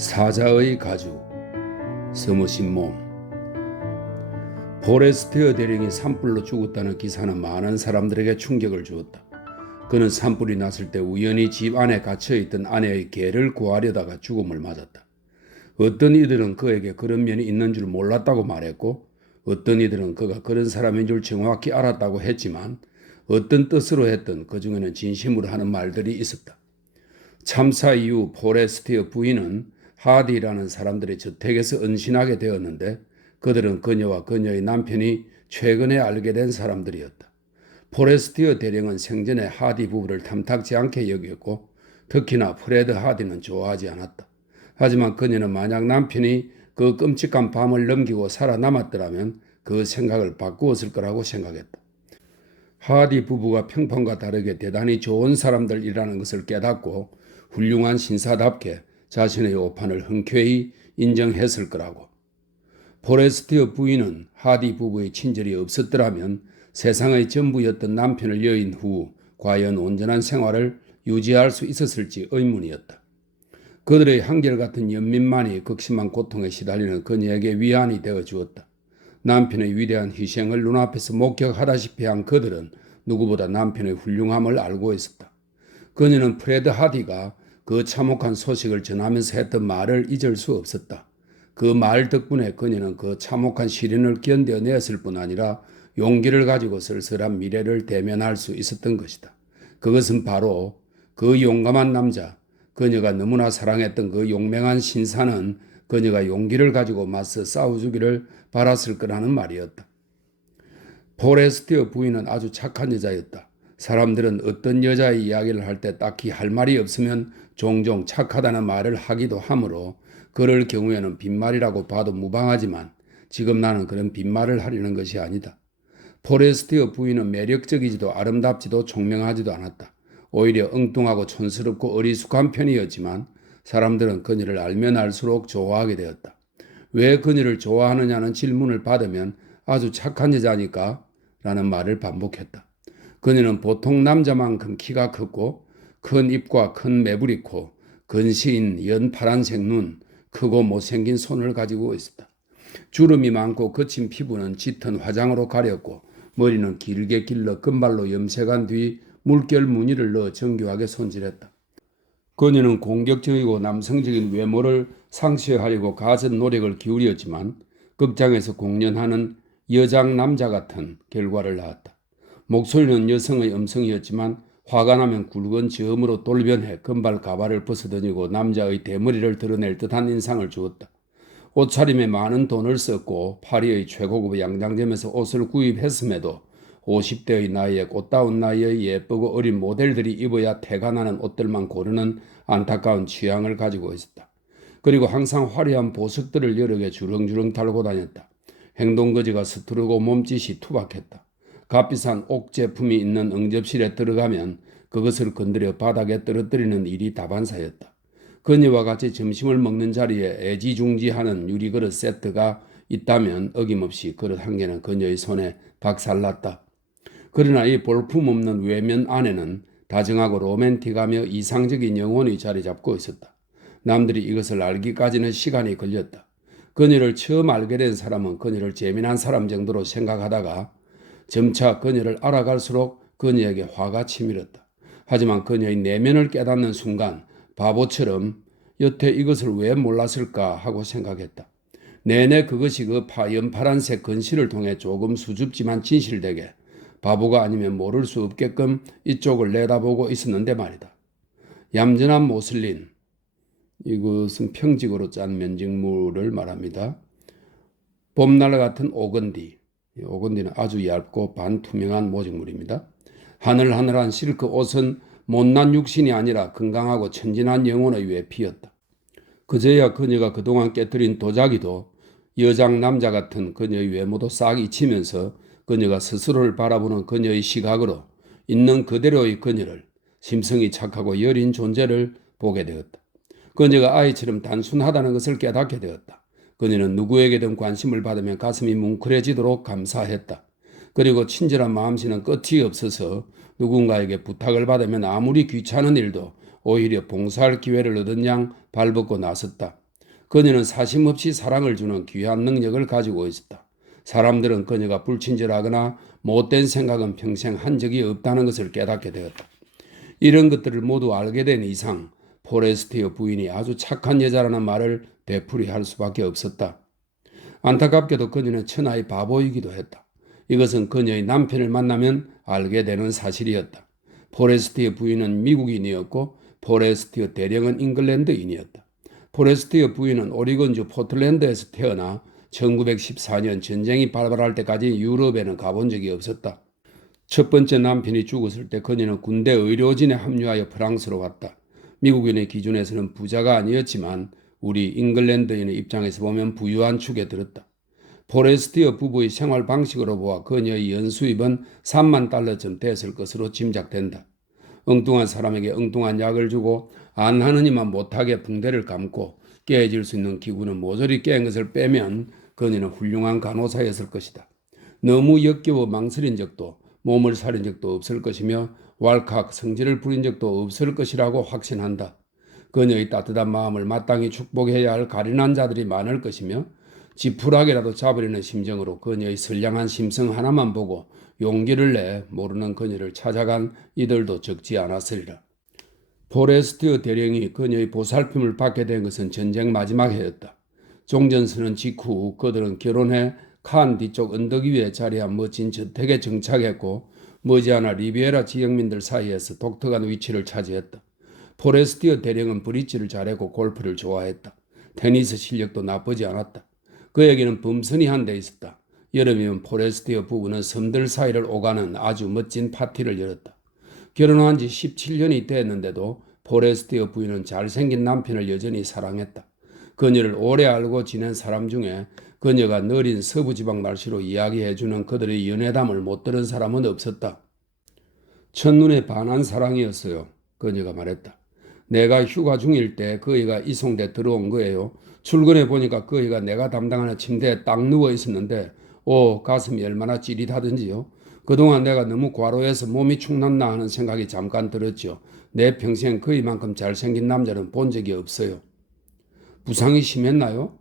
사자의 가죽, 서머신 몸. 포레스티어 대령이 산불로 죽었다는 기사는 많은 사람들에게 충격을 주었다. 그는 산불이 났을 때 우연히 집 안에 갇혀있던 아내의 개를 구하려다가 죽음을 맞았다. 어떤 이들은 그에게 그런 면이 있는 줄 몰랐다고 말했고, 어떤 이들은 그가 그런 사람인 줄 정확히 알았다고 했지만, 어떤 뜻으로 했든 그 중에는 진심으로 하는 말들이 있었다. 참사 이후 포레스티어 부인은 하디라는 사람들의 저택에서 은신하게 되었는데, 그들은 그녀와 그녀의 남편이 최근에 알게 된 사람들이었다. 포레스티어 대령은 생전에 하디 부부를 탐탁지 않게 여겼고, 특히나 프레드 하디는 좋아하지 않았다. 하지만 그녀는 만약 남편이 그 끔찍한 밤을 넘기고 살아남았더라면 그 생각을 바꾸었을 거라고 생각했다. 하디 부부가 평판과 다르게 대단히 좋은 사람들이라는 것을 깨닫고 훌륭한 신사답게 자신의 오판을 흔쾌히 인정했을 거라고. 포레스티어 부인은 하디 부부의 친절이 없었더라면 세상의 전부였던 남편을 여인 후 과연 온전한 생활을 유지할 수 있었을지 의문이었다. 그들의 한결같은 연민만이 극심한 고통에 시달리는 그녀에게 위안이 되어 주었다. 남편의 위대한 희생을 눈앞에서 목격하다시피 한 그들은 누구보다 남편의 훌륭함을 알고 있었다. 그녀는 프레드 하디가 그 참혹한 소식을 전하면서 했던 말을 잊을 수 없었다. 그 말 덕분에 그녀는 그 참혹한 시련을 견뎌냈을 뿐 아니라 용기를 가지고 쓸쓸한 미래를 대면할 수 있었던 것이다. 그것은 바로 그 용감한 남자, 그녀가 너무나 사랑했던 그 용맹한 신사는 그녀가 용기를 가지고 맞서 싸워주기를 바랐을 거라는 말이었다. 포레스티어 부인은 아주 착한 여자였다. 사람들은 어떤 여자의 이야기를 할 때 딱히 할 말이 없으면 종종 착하다는 말을 하기도 하므로 그럴 경우에는 빈말이라고 봐도 무방하지만 지금 나는 그런 빈말을 하려는 것이 아니다. 포레스티어 부인은 매력적이지도 아름답지도 총명하지도 않았다. 오히려 엉뚱하고 촌스럽고 어리숙한 편이었지만 사람들은 그녀를 알면 알수록 좋아하게 되었다. 왜 그녀를 좋아하느냐는 질문을 받으면 아주 착한 여자니까 라는 말을 반복했다. 그녀는 보통 남자만큼 키가 컸고 큰 입과 큰 매부리 코, 근시인 연파란색 눈, 크고 못생긴 손을 가지고 있었다. 주름이 많고 거친 피부는 짙은 화장으로 가렸고 머리는 길게 길러 금발로 염색한 뒤 물결 무늬를 넣어 정교하게 손질했다. 그녀는 공격적이고 남성적인 외모를 상쇄하려고 갖은 노력을 기울였지만 극장에서 공연하는 여장 남자 같은 결과를 낳았다. 목소리는 여성의 음성이었지만 화가 나면 굵은 저음으로 돌변해 금발 가발을 벗어던지고 남자의 대머리를 드러낼 듯한 인상을 주었다. 옷차림에 많은 돈을 썼고 파리의 최고급 양장점에서 옷을 구입했음에도 50대의 나이에 꽃다운 나이의 예쁘고 어린 모델들이 입어야 태가 나는 옷들만 고르는 안타까운 취향을 가지고 있었다. 그리고 항상 화려한 보석들을 여러 개 주렁주렁 달고 다녔다. 행동거지가 서투르고 몸짓이 투박했다. 값비싼 옥 제품이 있는 응접실에 들어가면 그것을 건드려 바닥에 떨어뜨리는 일이 다반사였다. 그녀와 같이 점심을 먹는 자리에 애지중지하는 유리그릇 세트가 있다면 어김없이 그릇 한 개는 그녀의 손에 박살났다. 그러나 이 볼품없는 외면 안에는 다정하고 로맨틱하며 이상적인 영혼이 자리 잡고 있었다. 남들이 이것을 알기까지는 시간이 걸렸다. 그녀를 처음 알게 된 사람은 그녀를 재미난 사람 정도로 생각하다가 점차 그녀를 알아갈수록 그녀에게 화가 치밀었다. 하지만 그녀의 내면을 깨닫는 순간 바보처럼 여태 이것을 왜 몰랐을까 하고 생각했다. 내내 그것이 그 연파란색 근시를 통해 조금 수줍지만 진실되게 바보가 아니면 모를 수 없게끔 이쪽을 내다보고 있었는데 말이다. 얌전한 모슬린, 이것은 평직으로 짠 면직물을 말합니다. 봄날 같은 오건디, 오건디는 아주 얇고 반투명한 모직물입니다. 하늘하늘한 실크 옷은 못난 육신이 아니라 건강하고 천진한 영혼의 외피였다. 그제야 그녀가 그동안 깨뜨린 도자기도 여장 남자 같은 그녀의 외모도 싹 잊히면서 그녀가 스스로를 바라보는 그녀의 시각으로 있는 그대로의 그녀를 심성이 착하고 여린 존재를 보게 되었다. 그녀가 아이처럼 단순하다는 것을 깨닫게 되었다. 그녀는 누구에게든 관심을 받으면 가슴이 뭉클해지도록 감사했다. 그리고 친절한 마음씨는 끝이 없어서 누군가에게 부탁을 받으면 아무리 귀찮은 일도 오히려 봉사할 기회를 얻은 양 발벗고 나섰다. 그녀는 사심없이 사랑을 주는 귀한 능력을 가지고 있었다. 사람들은 그녀가 불친절하거나 못된 생각은 평생 한 적이 없다는 것을 깨닫게 되었다. 이런 것들을 모두 알게 된 이상 포레스트의 부인이 아주 착한 여자라는 말을 되풀이할 수밖에 없었다. 안타깝게도 그녀는 천하의 바보이기도 했다. 이것은 그녀의 남편을 만나면 알게 되는 사실이었다. 포레스트의 부인은 미국인이었고 포레스트의 대령은 잉글랜드인이었다. 포레스트의 부인은 오리건주 포틀랜드에서 태어나 1914년 전쟁이 발발할 때까지 유럽에는 가본 적이 없었다. 첫 번째 남편이 죽었을 때 그녀는 군대 의료진에 합류하여 프랑스로 왔다. 미국인의 기준에서는 부자가 아니었지만 우리 잉글랜드인의 입장에서 보면 부유한 축에 들었다. 포레스트의 부부의 생활 방식으로 보아 그녀의 연수입은 3만 달러쯤 됐을 것으로 짐작된다. 엉뚱한 사람에게 엉뚱한 약을 주고 안 하느니만 못하게 붕대를 감고 깨질 수 있는 기구는 모조리 깬 것을 빼면 그녀는 훌륭한 간호사였을 것이다. 너무 역겨워 망설인 적도 몸을 사린 적도 없을 것이며 왈칵 성질을 부린 적도 없을 것이라고 확신한다. 그녀의 따뜻한 마음을 마땅히 축복해야 할 가련한 자들이 많을 것이며 지푸라기라도 잡으려는 심정으로 그녀의 선량한 심성 하나만 보고 용기를 내 모르는 그녀를 찾아간 이들도 적지 않았으리라. 포레스트 대령이 그녀의 보살핌을 받게 된 것은 전쟁 마지막 해였다. 종전선언 직후 그들은 결혼해 칸 뒤쪽 언덕 위에 자리한 멋진 저택에 정착했고 머지않아 리비에라 지역민들 사이에서 독특한 위치를 차지했다. 포레스티어 대령은 브릿지를 잘했고 골프를 좋아했다. 테니스 실력도 나쁘지 않았다. 그에게는 범선이 한 대 있었다. 여름이면 포레스티어 부부는 섬들 사이를 오가는 아주 멋진 파티를 열었다. 결혼한 지 17년이 됐는데도 포레스티어 부인은 잘생긴 남편을 여전히 사랑했다. 그녀를 오래 알고 지낸 사람 중에 그녀가 느린 서부지방 날씨로 이야기해주는 그들의 연애담을 못 들은 사람은 없었다. 첫눈에 반한 사랑이었어요. 그녀가 말했다. 내가 휴가 중일 때 그이가 이송돼 들어온 거예요. 출근해 보니까 그이가 내가 담당하는 침대에 딱 누워 있었는데 가슴이 얼마나 찌릿하던지요. 그동안 내가 너무 과로해서 몸이 축났나 하는 생각이 잠깐 들었죠. 내 평생 그이만큼 잘생긴 남자는 본 적이 없어요. 부상이 심했나요?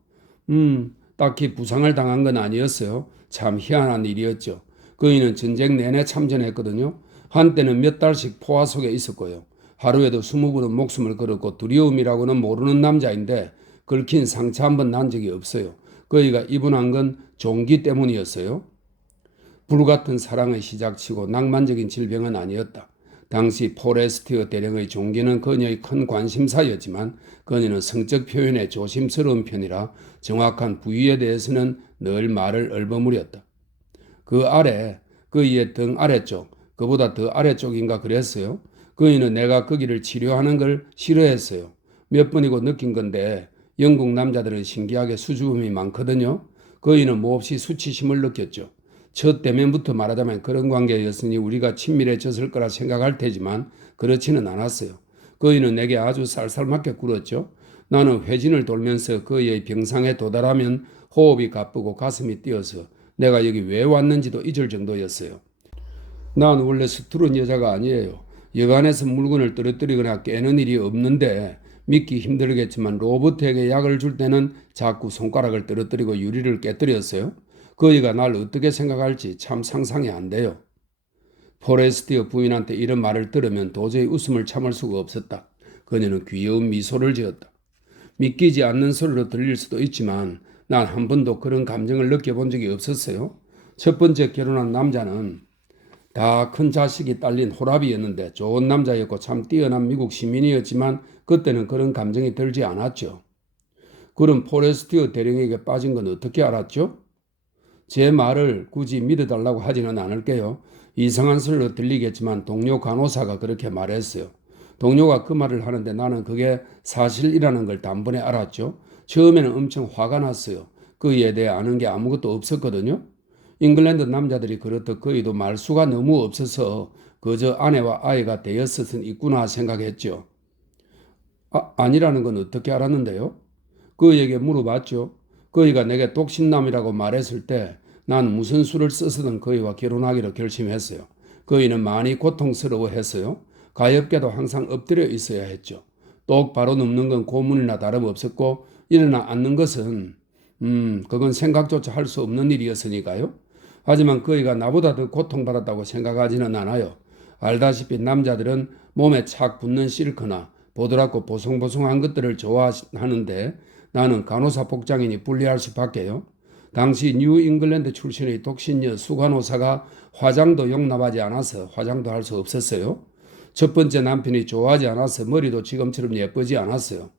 딱히 부상을 당한 건 아니었어요. 참 희한한 일이었죠. 그이는 전쟁 내내 참전했거든요. 한때는 몇 달씩 포화 속에 있었고요. 하루에도 20번은 목숨을 걸었고 두려움이라고는 모르는 남자인데 긁힌 상처 한 번 난 적이 없어요. 그이가 입원한 건 종기 때문이었어요. 불같은 사랑의 시작치고 낭만적인 질병은 아니었다. 당시 포레스티어 대령의 종기는 그녀의 큰 관심사였지만 그녀는 성적 표현에 조심스러운 편이라 정확한 부위에 대해서는 늘 말을 얼버무렸다. 그 아래, 그이의 등 아래쪽, 그보다 더 아래쪽인가 그랬어요. 그이는 내가 거기를 치료하는 걸 싫어했어요. 몇 번이고 느낀 건데 영국 남자들은 신기하게 수줍음이 많거든요. 그이는 몹시 수치심을 느꼈죠. 첫 대면부터 말하자면 그런 관계였으니 우리가 친밀해졌을 거라 생각할 테지만 그렇지는 않았어요. 그이는 내게 아주 쌀쌀맞게 굴었죠. 나는 회진을 돌면서 그의 병상에 도달하면 호흡이 가쁘고 가슴이 뛰어서 내가 여기 왜 왔는지도 잊을 정도였어요. 난 원래 서투른 여자가 아니에요. 여간에서 물건을 떨어뜨리거나 깨는 일이 없는데 믿기 힘들겠지만 로버트에게 약을 줄 때는 자꾸 손가락을 떨어뜨리고 유리를 깨뜨렸어요. 그이가 날 어떻게 생각할지 참 상상이 안 돼요. 포레스티어 부인한테 이런 말을 들으면 도저히 웃음을 참을 수가 없었다. 그녀는 귀여운 미소를 지었다. 믿기지 않는 소리로 들릴 수도 있지만 난 한 번도 그런 감정을 느껴본 적이 없었어요. 첫 번째 결혼한 남자는 다 큰 자식이 딸린 호랍이었는데 좋은 남자였고 참 뛰어난 미국 시민이었지만 그때는 그런 감정이 들지 않았죠. 그럼 포레스티어 대령에게 빠진 건 어떻게 알았죠? 제 말을 굳이 믿어달라고 하지는 않을게요. 이상한 소리로 들리겠지만 동료 간호사가 그렇게 말했어요. 동료가 그 말을 하는데 나는 그게 사실이라는 걸 단번에 알았죠. 처음에는 엄청 화가 났어요. 그이에 대해 아는 게 아무것도 없었거든요. 잉글랜드 남자들이 그렇듯 그이도 말수가 너무 없어서 그저 아내와 아이가 되었을 수 있구나 생각했죠. 아니라는 건 어떻게 알았는데요? 그에게 물어봤죠. 그이가 내게 독신남이라고 말했을 때 난 무슨 수를 써서든 그이와 결혼하기로 결심했어요. 그이는 많이 고통스러워했어요. 가엾게도 항상 엎드려 있어야 했죠. 똑바로 눕는 건 고문이나 다름없었고 일어나 앉는 것은 그건 생각조차 할 수 없는 일이었으니까요. 하지만 그이가 나보다 더 고통받았다고 생각하지는 않아요. 알다시피 남자들은 몸에 착 붙는 실크나 보드랍고 보송보송한 것들을 좋아하는데 나는 간호사 복장이니 불리할 수밖에요. 당시 뉴 잉글랜드 출신의 독신녀 수간호사가 화장도 용납하지 않아서 화장도 할 수 없었어요. 첫 번째 남편이 좋아하지 않아서 머리도 지금처럼 예쁘지 않았어요.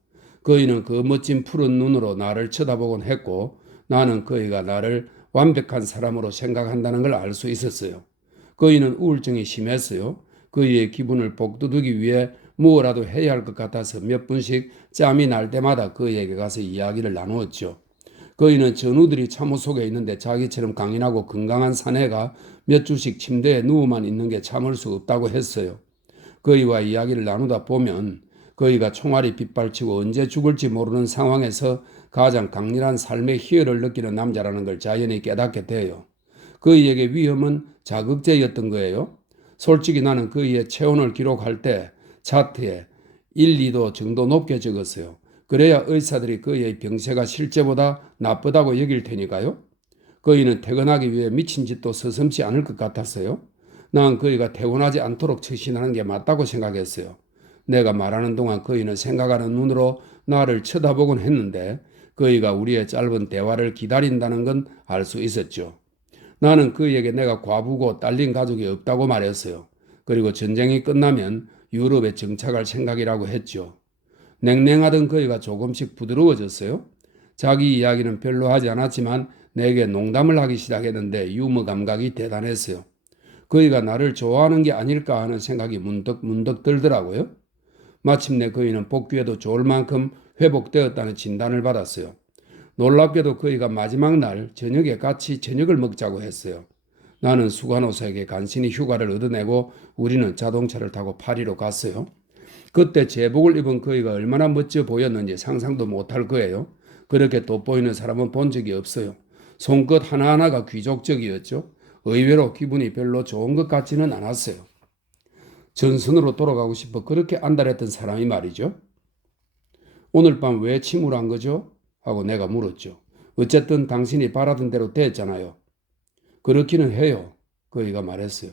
그이는 그 멋진 푸른 눈으로 나를 쳐다보곤 했고 나는 그이가 나를 완벽한 사람으로 생각한다는 걸 알 수 있었어요. 그이는 우울증이 심했어요. 그이의 기분을 복돋우기 위해 무엇라도 해야 할 것 같아서 몇 분씩 짬이 날 때마다 그이에게 가서 이야기를 나누었죠. 그이는 전우들이 참호 속에 있는데 자기처럼 강인하고 건강한 사내가 몇 주씩 침대에 누워만 있는 게 참을 수 없다고 했어요. 그이와 이야기를 나누다 보면 그이가 총알이 빗발치고 언제 죽을지 모르는 상황에서 가장 강렬한 삶의 희열을 느끼는 남자라는 걸 자연히 깨닫게 돼요. 그이에게 위험은 자극제였던 거예요. 솔직히 나는 그이의 체온을 기록할 때 차트에 1, 2도 정도 높게 적었어요. 그래야 의사들이 그이의 병세가 실제보다 나쁘다고 여길 테니까요. 그이는 퇴근하기 위해 미친 짓도 서슴지 않을 것 같았어요. 난 그이가 퇴원하지 않도록 처신하는 게 맞다고 생각했어요. 내가 말하는 동안 그이는 생각하는 눈으로 나를 쳐다보곤 했는데 그이가 우리의 짧은 대화를 기다린다는 건 알 수 있었죠. 나는 그에게 내가 과부고 딸린 가족이 없다고 말했어요. 그리고 전쟁이 끝나면 유럽에 정착할 생각이라고 했죠. 냉랭하던 그이가 조금씩 부드러워졌어요. 자기 이야기는 별로 하지 않았지만 내게 농담을 하기 시작했는데 유머 감각이 대단했어요. 그이가 나를 좋아하는 게 아닐까 하는 생각이 문득 들더라고요. 마침내 그이는 복귀해도 좋을 만큼 회복되었다는 진단을 받았어요. 놀랍게도 그이가 마지막 날 저녁에 같이 저녁을 먹자고 했어요. 나는 수간호사에게 간신히 휴가를 얻어내고 우리는 자동차를 타고 파리로 갔어요. 그때 제복을 입은 그이가 얼마나 멋져 보였는지 상상도 못할 거예요. 그렇게 돋보이는 사람은 본 적이 없어요. 손끝 하나하나가 귀족적이었죠. 의외로 기분이 별로 좋은 것 같지는 않았어요. 전선으로 돌아가고 싶어 그렇게 안달했던 사람이 말이죠. 오늘 밤 왜 침울한 거죠? 하고 내가 물었죠. 어쨌든 당신이 바라던 대로 됐잖아요. 그렇기는 해요. 그이가 말했어요.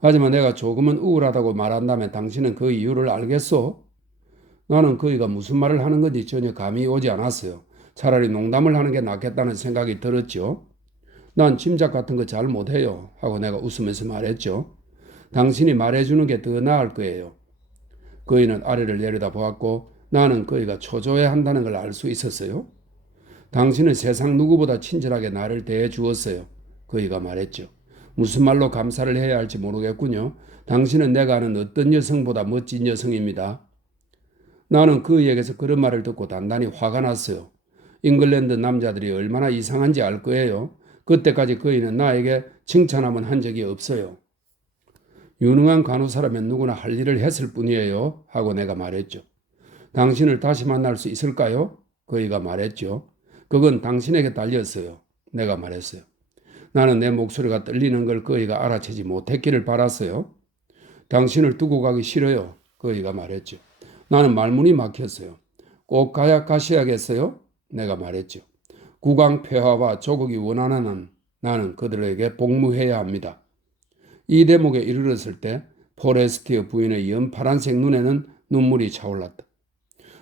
하지만 내가 조금은 우울하다고 말한다면 당신은 그 이유를 알겠소? 나는 그이가 무슨 말을 하는 건지 전혀 감이 오지 않았어요. 차라리 농담을 하는 게 낫겠다는 생각이 들었죠. 난 짐작 같은 거 잘 못해요. 하고 내가 웃으면서 말했죠. 당신이 말해주는 게 더 나을 거예요. 그이는 아래를 내려다 보았고 나는 그이가 초조해한다는 걸 알 수 있었어요. 당신은 세상 누구보다 친절하게 나를 대해 주었어요. 그이가 말했죠. 무슨 말로 감사를 해야 할지 모르겠군요. 당신은 내가 아는 어떤 여성보다 멋진 여성입니다. 나는 그이에게서 그런 말을 듣고 단단히 화가 났어요. 잉글랜드 남자들이 얼마나 이상한지 알 거예요. 그때까지 그이는 나에게 칭찬하면 한 적이 없어요. 유능한 간호사라면 누구나 할 일을 했을 뿐이에요. 하고 내가 말했죠. 당신을 다시 만날 수 있을까요? 그이가 말했죠. 그건 당신에게 달렸어요. 내가 말했어요. 나는 내 목소리가 떨리는 걸 그이가 알아채지 못했기를 바랐어요. 당신을 두고 가기 싫어요. 그이가 말했죠. 나는 말문이 막혔어요. 꼭 가셔야겠어요? 내가 말했죠. 국왕 폐하와 조국이 원하는 한 나는 그들에게 복무해야 합니다. 이 대목에 이르렀을 때 포레스티어 부인의 연파란색 눈에는 눈물이 차올랐다.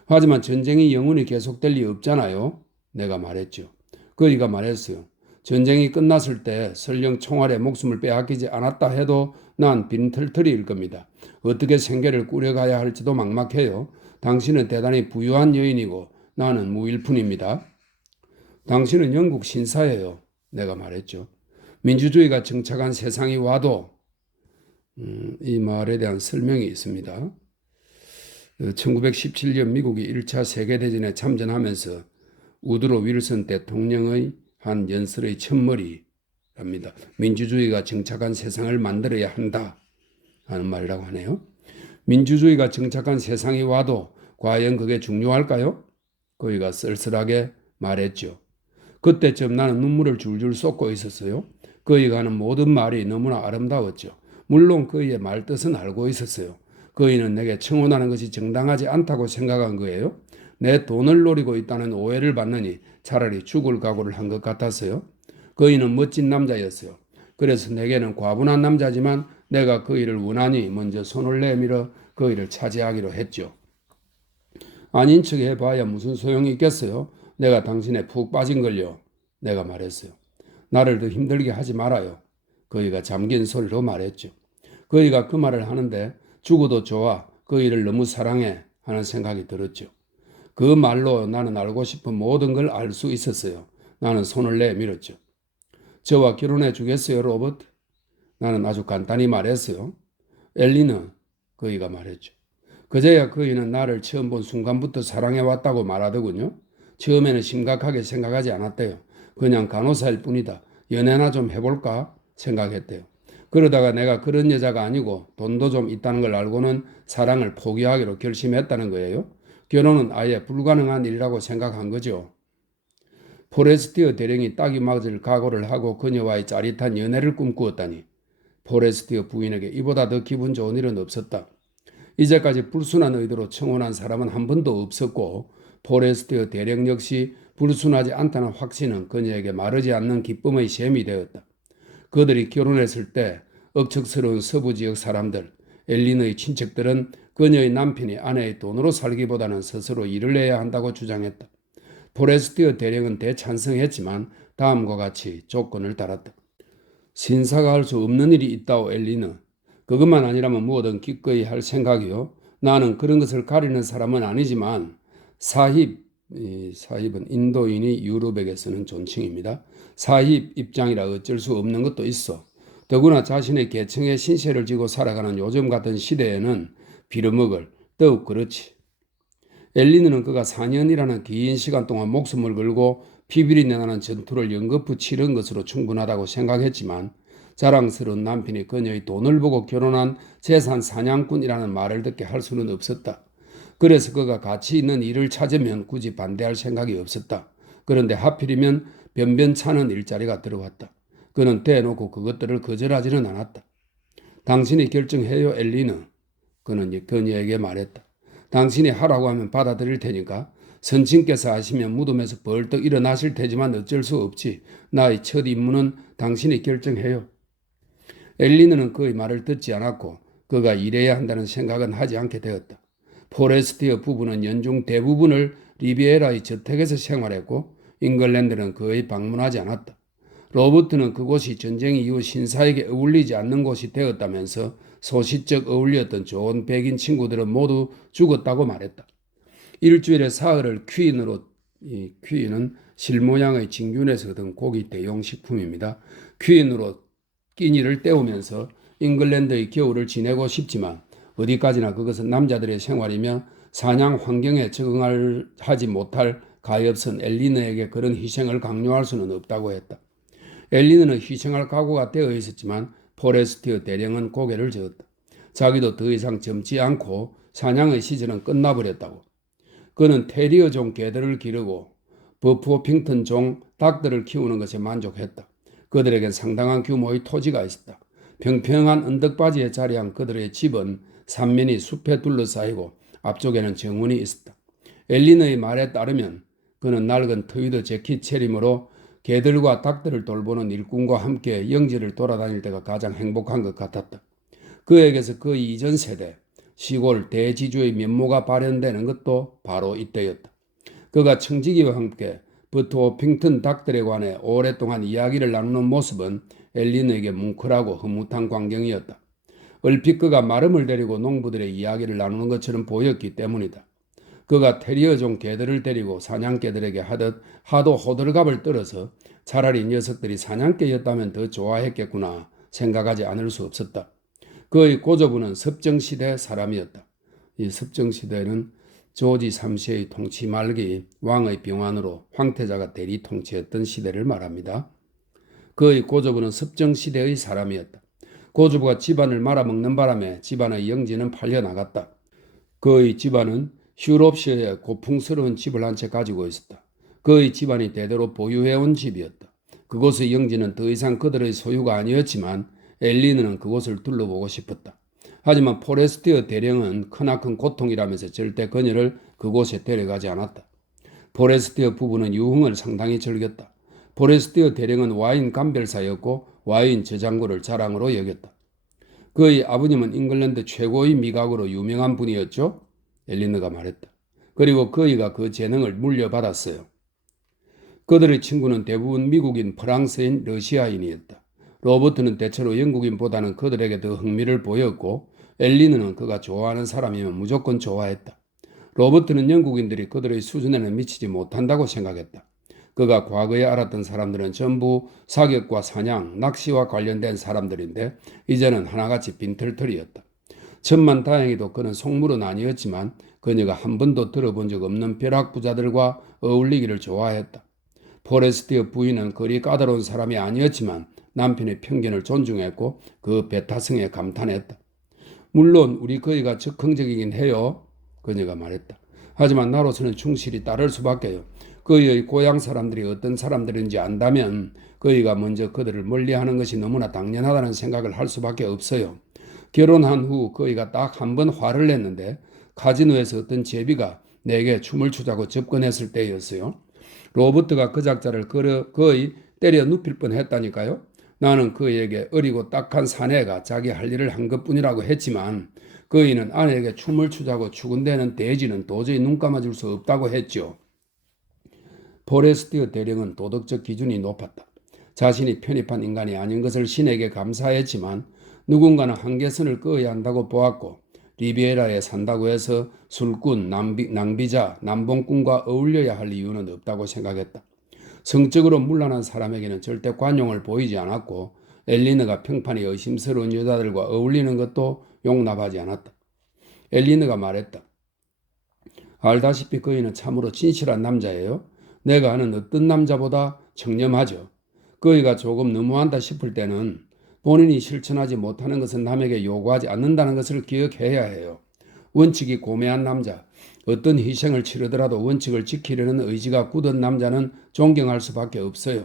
하지만 전쟁이 영원히 계속될 리 없잖아요. 내가 말했죠. 그이가 말했어요. 전쟁이 끝났을 때 설령 총알에 목숨을 빼앗기지 않았다 해도 난 빈털터리일 겁니다. 어떻게 생계를 꾸려가야 할지도 막막해요. 당신은 대단히 부유한 여인이고 나는 무일푼입니다. 당신은 영국 신사예요. 내가 말했죠. 민주주의가 정착한 세상이 와도 이 말에 대한 설명이 있습니다. 1917년 미국이 1차 세계대전에 참전하면서 우드로 윌슨 대통령의 한 연설의 첫머리랍니다. 민주주의가 정착한 세상을 만들어야 한다 하는 말이라고 하네요. 민주주의가 정착한 세상이 와도 과연 그게 중요할까요? 그이가 쓸쓸하게 말했죠. 그때쯤 나는 눈물을 줄줄 쏟고 있었어요. 그이가 하는 모든 말이 너무나 아름다웠죠. 물론 그이의 말뜻은 알고 있었어요. 그이는 내게 청혼하는 것이 정당하지 않다고 생각한 거예요. 내 돈을 노리고 있다는 오해를 받느니 차라리 죽을 각오를 한 것 같았어요. 그이는 멋진 남자였어요. 그래서 내게는 과분한 남자지만 내가 그이를 원하니 먼저 손을 내밀어 그이를 차지하기로 했죠. 아닌 척 해봐야 무슨 소용이 있겠어요? 내가 당신에 푹 빠진걸요. 내가 말했어요. 나를 더 힘들게 하지 말아요. 그이가 잠긴 소리로 말했죠. 그이가 그 말을 하는데 죽어도 좋아, 그이를 너무 사랑해 하는 생각이 들었죠. 그 말로 나는 알고 싶은 모든 걸 알 수 있었어요. 나는 손을 내밀었죠. 저와 결혼해 주겠어요, 로버트? 나는 아주 간단히 말했어요. 엘리는, 그이가 말했죠. 그제야 그이는 나를 처음 본 순간부터 사랑해왔다고 말하더군요. 처음에는 심각하게 생각하지 않았대요. 그냥 간호사일 뿐이다. 연애나 좀 해볼까 생각했대요. 그러다가 내가 그런 여자가 아니고 돈도 좀 있다는 걸 알고는 사랑을 포기하기로 결심했다는 거예요. 결혼은 아예 불가능한 일이라고 생각한 거죠. 포레스티어 대령이 딱이 맞을 각오를 하고 그녀와의 짜릿한 연애를 꿈꾸었다니 포레스티어 부인에게 이보다 더 기분 좋은 일은 없었다. 이제까지 불순한 의도로 청혼한 사람은 한 번도 없었고 포레스티어 대령 역시 불순하지 않다는 확신은 그녀에게 마르지 않는 기쁨의 셈이 되었다. 그들이 결혼했을 때 억척스러운 서부지역 사람들, 엘린의 친척들은 그녀의 남편이 아내의 돈으로 살기보다는 스스로 일을 해야 한다고 주장했다. 포레스티어 대령은 대찬성했지만 다음과 같이 조건을 달았다. 신사가 할 수 없는 일이 있다오 엘리는. 그것만 아니라면 뭐든 기꺼이 할 생각이요. 나는 그런 것을 가리는 사람은 아니지만 사힙은 인도인이 유럽에게 쓰는 존칭입니다. 사힙 입장이라 어쩔 수 없는 것도 있어. 더구나 자신의 계층의 신세를 지고 살아가는 요즘 같은 시대에는 빌어먹을 더욱 그렇지. 엘리는 그가 4년이라는 긴 시간 동안 목숨을 걸고 피비린내 나는 전투를 연거푸 치른 것으로 충분하다고 생각했지만 자랑스러운 남편이 그녀의 돈을 보고 결혼한 재산 사냥꾼이라는 말을 듣게 할 수는 없었다. 그래서 그가 가치 있는 일을 찾으면 굳이 반대할 생각이 없었다. 그런데 하필이면 변변찮은 일자리가 들어왔다. 그는 대놓고 그것들을 거절하지는 않았다. 당신이 결정해요, 엘리는. 그는 그녀에게 말했다. 당신이 하라고 하면 받아들일 테니까. 선친께서 하시면 무덤에서 벌떡 일어나실 테지만 어쩔 수 없지. 나의 첫 임무는 당신이 결정해요. 엘리는 그의 말을 듣지 않았고 그가 일해야 한다는 생각은 하지 않게 되었다. 포레스티어 부부는 연중 대부분을 리비에라의 저택에서 생활했고 잉글랜드는 거의 방문하지 않았다. 로버트는 그곳이 전쟁 이후 신사에게 어울리지 않는 곳이 되었다면서 소시적 어울렸던 좋은 백인 친구들은 모두 죽었다고 말했다. 일주일에 사흘을 퀴인은 실모양의 진균에서 얻은 고기 대용 식품입니다. 퀴인으로 끼니를 때우면서 잉글랜드의 겨울을 지내고 싶지만 어디까지나 그것은 남자들의 생활이며 사냥 환경에 적응하지 못할 가엾은 엘리너에게 그런 희생을 강요할 수는 없다고 했다. 엘리너는 희생할 각오가 되어 있었지만 포레스티어 대령은 고개를 저었다. 자기도 더 이상 젊지 않고 사냥의 시절은 끝나버렸다고. 그는 테리어종 개들을 기르고 버프워핑턴 종 닭들을 키우는 것에 만족했다. 그들에겐 상당한 규모의 토지가 있었다. 평평한 언덕바지에 자리한 그들의 집은 삼면이 숲에 둘러싸이고 앞쪽에는 정원이 있었다. 엘리너의 말에 따르면 그는 낡은 트위드 재킷 차림으로 개들과 닭들을 돌보는 일꾼과 함께 영지를 돌아다닐 때가 가장 행복한 것 같았다. 그에게서 그 이전 세대, 시골 대지주의 면모가 발현되는 것도 바로 이때였다. 그가 청지기와 함께 버트워핑턴 닭들에 관해 오랫동안 이야기를 나누는 모습은 엘린에게 뭉클하고 흐뭇한 광경이었다. 얼핏 그가 마름을 데리고 농부들의 이야기를 나누는 것처럼 보였기 때문이다. 그가 테리어종 개들을 데리고 사냥개들에게 하듯 하도 호들갑을 떨어서 차라리 녀석들이 사냥개였다면 더 좋아했겠구나 생각하지 않을 수 없었다. 그의 고조부는 섭정시대 사람이었다. 이 섭정시대는 조지 3세의 통치 말기 왕의 병환으로 황태자가 대리 통치했던 시대를 말합니다. 그의 고조부는 섭정시대의 사람이었다. 고조부가 집안을 말아먹는 바람에 집안의 영지는 팔려나갔다. 그의 집안은 휴롭시에 고풍스러운 집을 한 채 가지고 있었다. 그의 집안이 대대로 보유해온 집이었다. 그곳의 영지는 더 이상 그들의 소유가 아니었지만 엘리는 그곳을 둘러보고 싶었다. 하지만 포레스티어 대령은 크나큰 고통이라면서 절대 그녀를 그곳에 데려가지 않았다. 포레스티어 부부는 유흥을 상당히 즐겼다. 포레스티어 대령은 와인 감별사였고 와인 저장고를 자랑으로 여겼다. 그의 아버님은 잉글랜드 최고의 미각으로 유명한 분이었죠? 엘리너가 말했다. 그리고 그이가 그 재능을 물려받았어요. 그들의 친구는 대부분 미국인, 프랑스인, 러시아인이었다. 로버트는 대체로 영국인보다는 그들에게 더 흥미를 보였고 엘리너는 그가 좋아하는 사람이면 무조건 좋아했다. 로버트는 영국인들이 그들의 수준에는 미치지 못한다고 생각했다. 그가 과거에 알았던 사람들은 전부 사격과 사냥, 낚시와 관련된 사람들인데 이제는 하나같이 빈털털이었다. 천만다행히도 그는 속물은 아니었지만 그녀가 한 번도 들어본 적 없는 벼락부자들과 어울리기를 좋아했다. 포레스티어 부인은 그리 까다로운 사람이 아니었지만 남편의 편견을 존중했고 그 배타성에 감탄했다. 물론 우리 그이가 적극적이긴 해요. 그녀가 말했다. 하지만 나로서는 충실히 따를 수밖에요. 그의 고향 사람들이 어떤 사람들인지 안다면 그이가 먼저 그들을 멀리하는 것이 너무나 당연하다는 생각을 할 수밖에 없어요. 결혼한 후 그이가 딱 한 번 화를 냈는데 카지노에서 어떤 제비가 내게 춤을 추자고 접근했을 때였어요. 로버트가 그 작자를 거의 때려 눕힐 뻔했다니까요. 나는 그에게 어리고 딱한 사내가 자기 할 일을 한 것뿐이라고 했지만 그이는 아내에게 춤을 추자고 추근대는 돼지는 도저히 눈 감아줄 수 없다고 했죠. 포레스티어 대령은 도덕적 기준이 높았다. 자신이 편입한 인간이 아닌 것을 신에게 감사했지만 누군가는 한계선을 그어야 한다고 보았고 리비에라에 산다고 해서 술꾼, 낭비자, 남봉꾼과 어울려야 할 이유는 없다고 생각했다. 성적으로 문란한 사람에게는 절대 관용을 보이지 않았고 엘리너가 평판이 의심스러운 여자들과 어울리는 것도 용납하지 않았다. 엘리너가 말했다. 알다시피 그이는 참으로 진실한 남자예요. 내가 아는 어떤 남자보다 청렴하죠. 그이가 조금 너무한다 싶을 때는 본인이 실천하지 못하는 것은 남에게 요구하지 않는다는 것을 기억해야 해요. 원칙이 고매한 남자, 어떤 희생을 치르더라도 원칙을 지키려는 의지가 굳은 남자는 존경할 수밖에 없어요.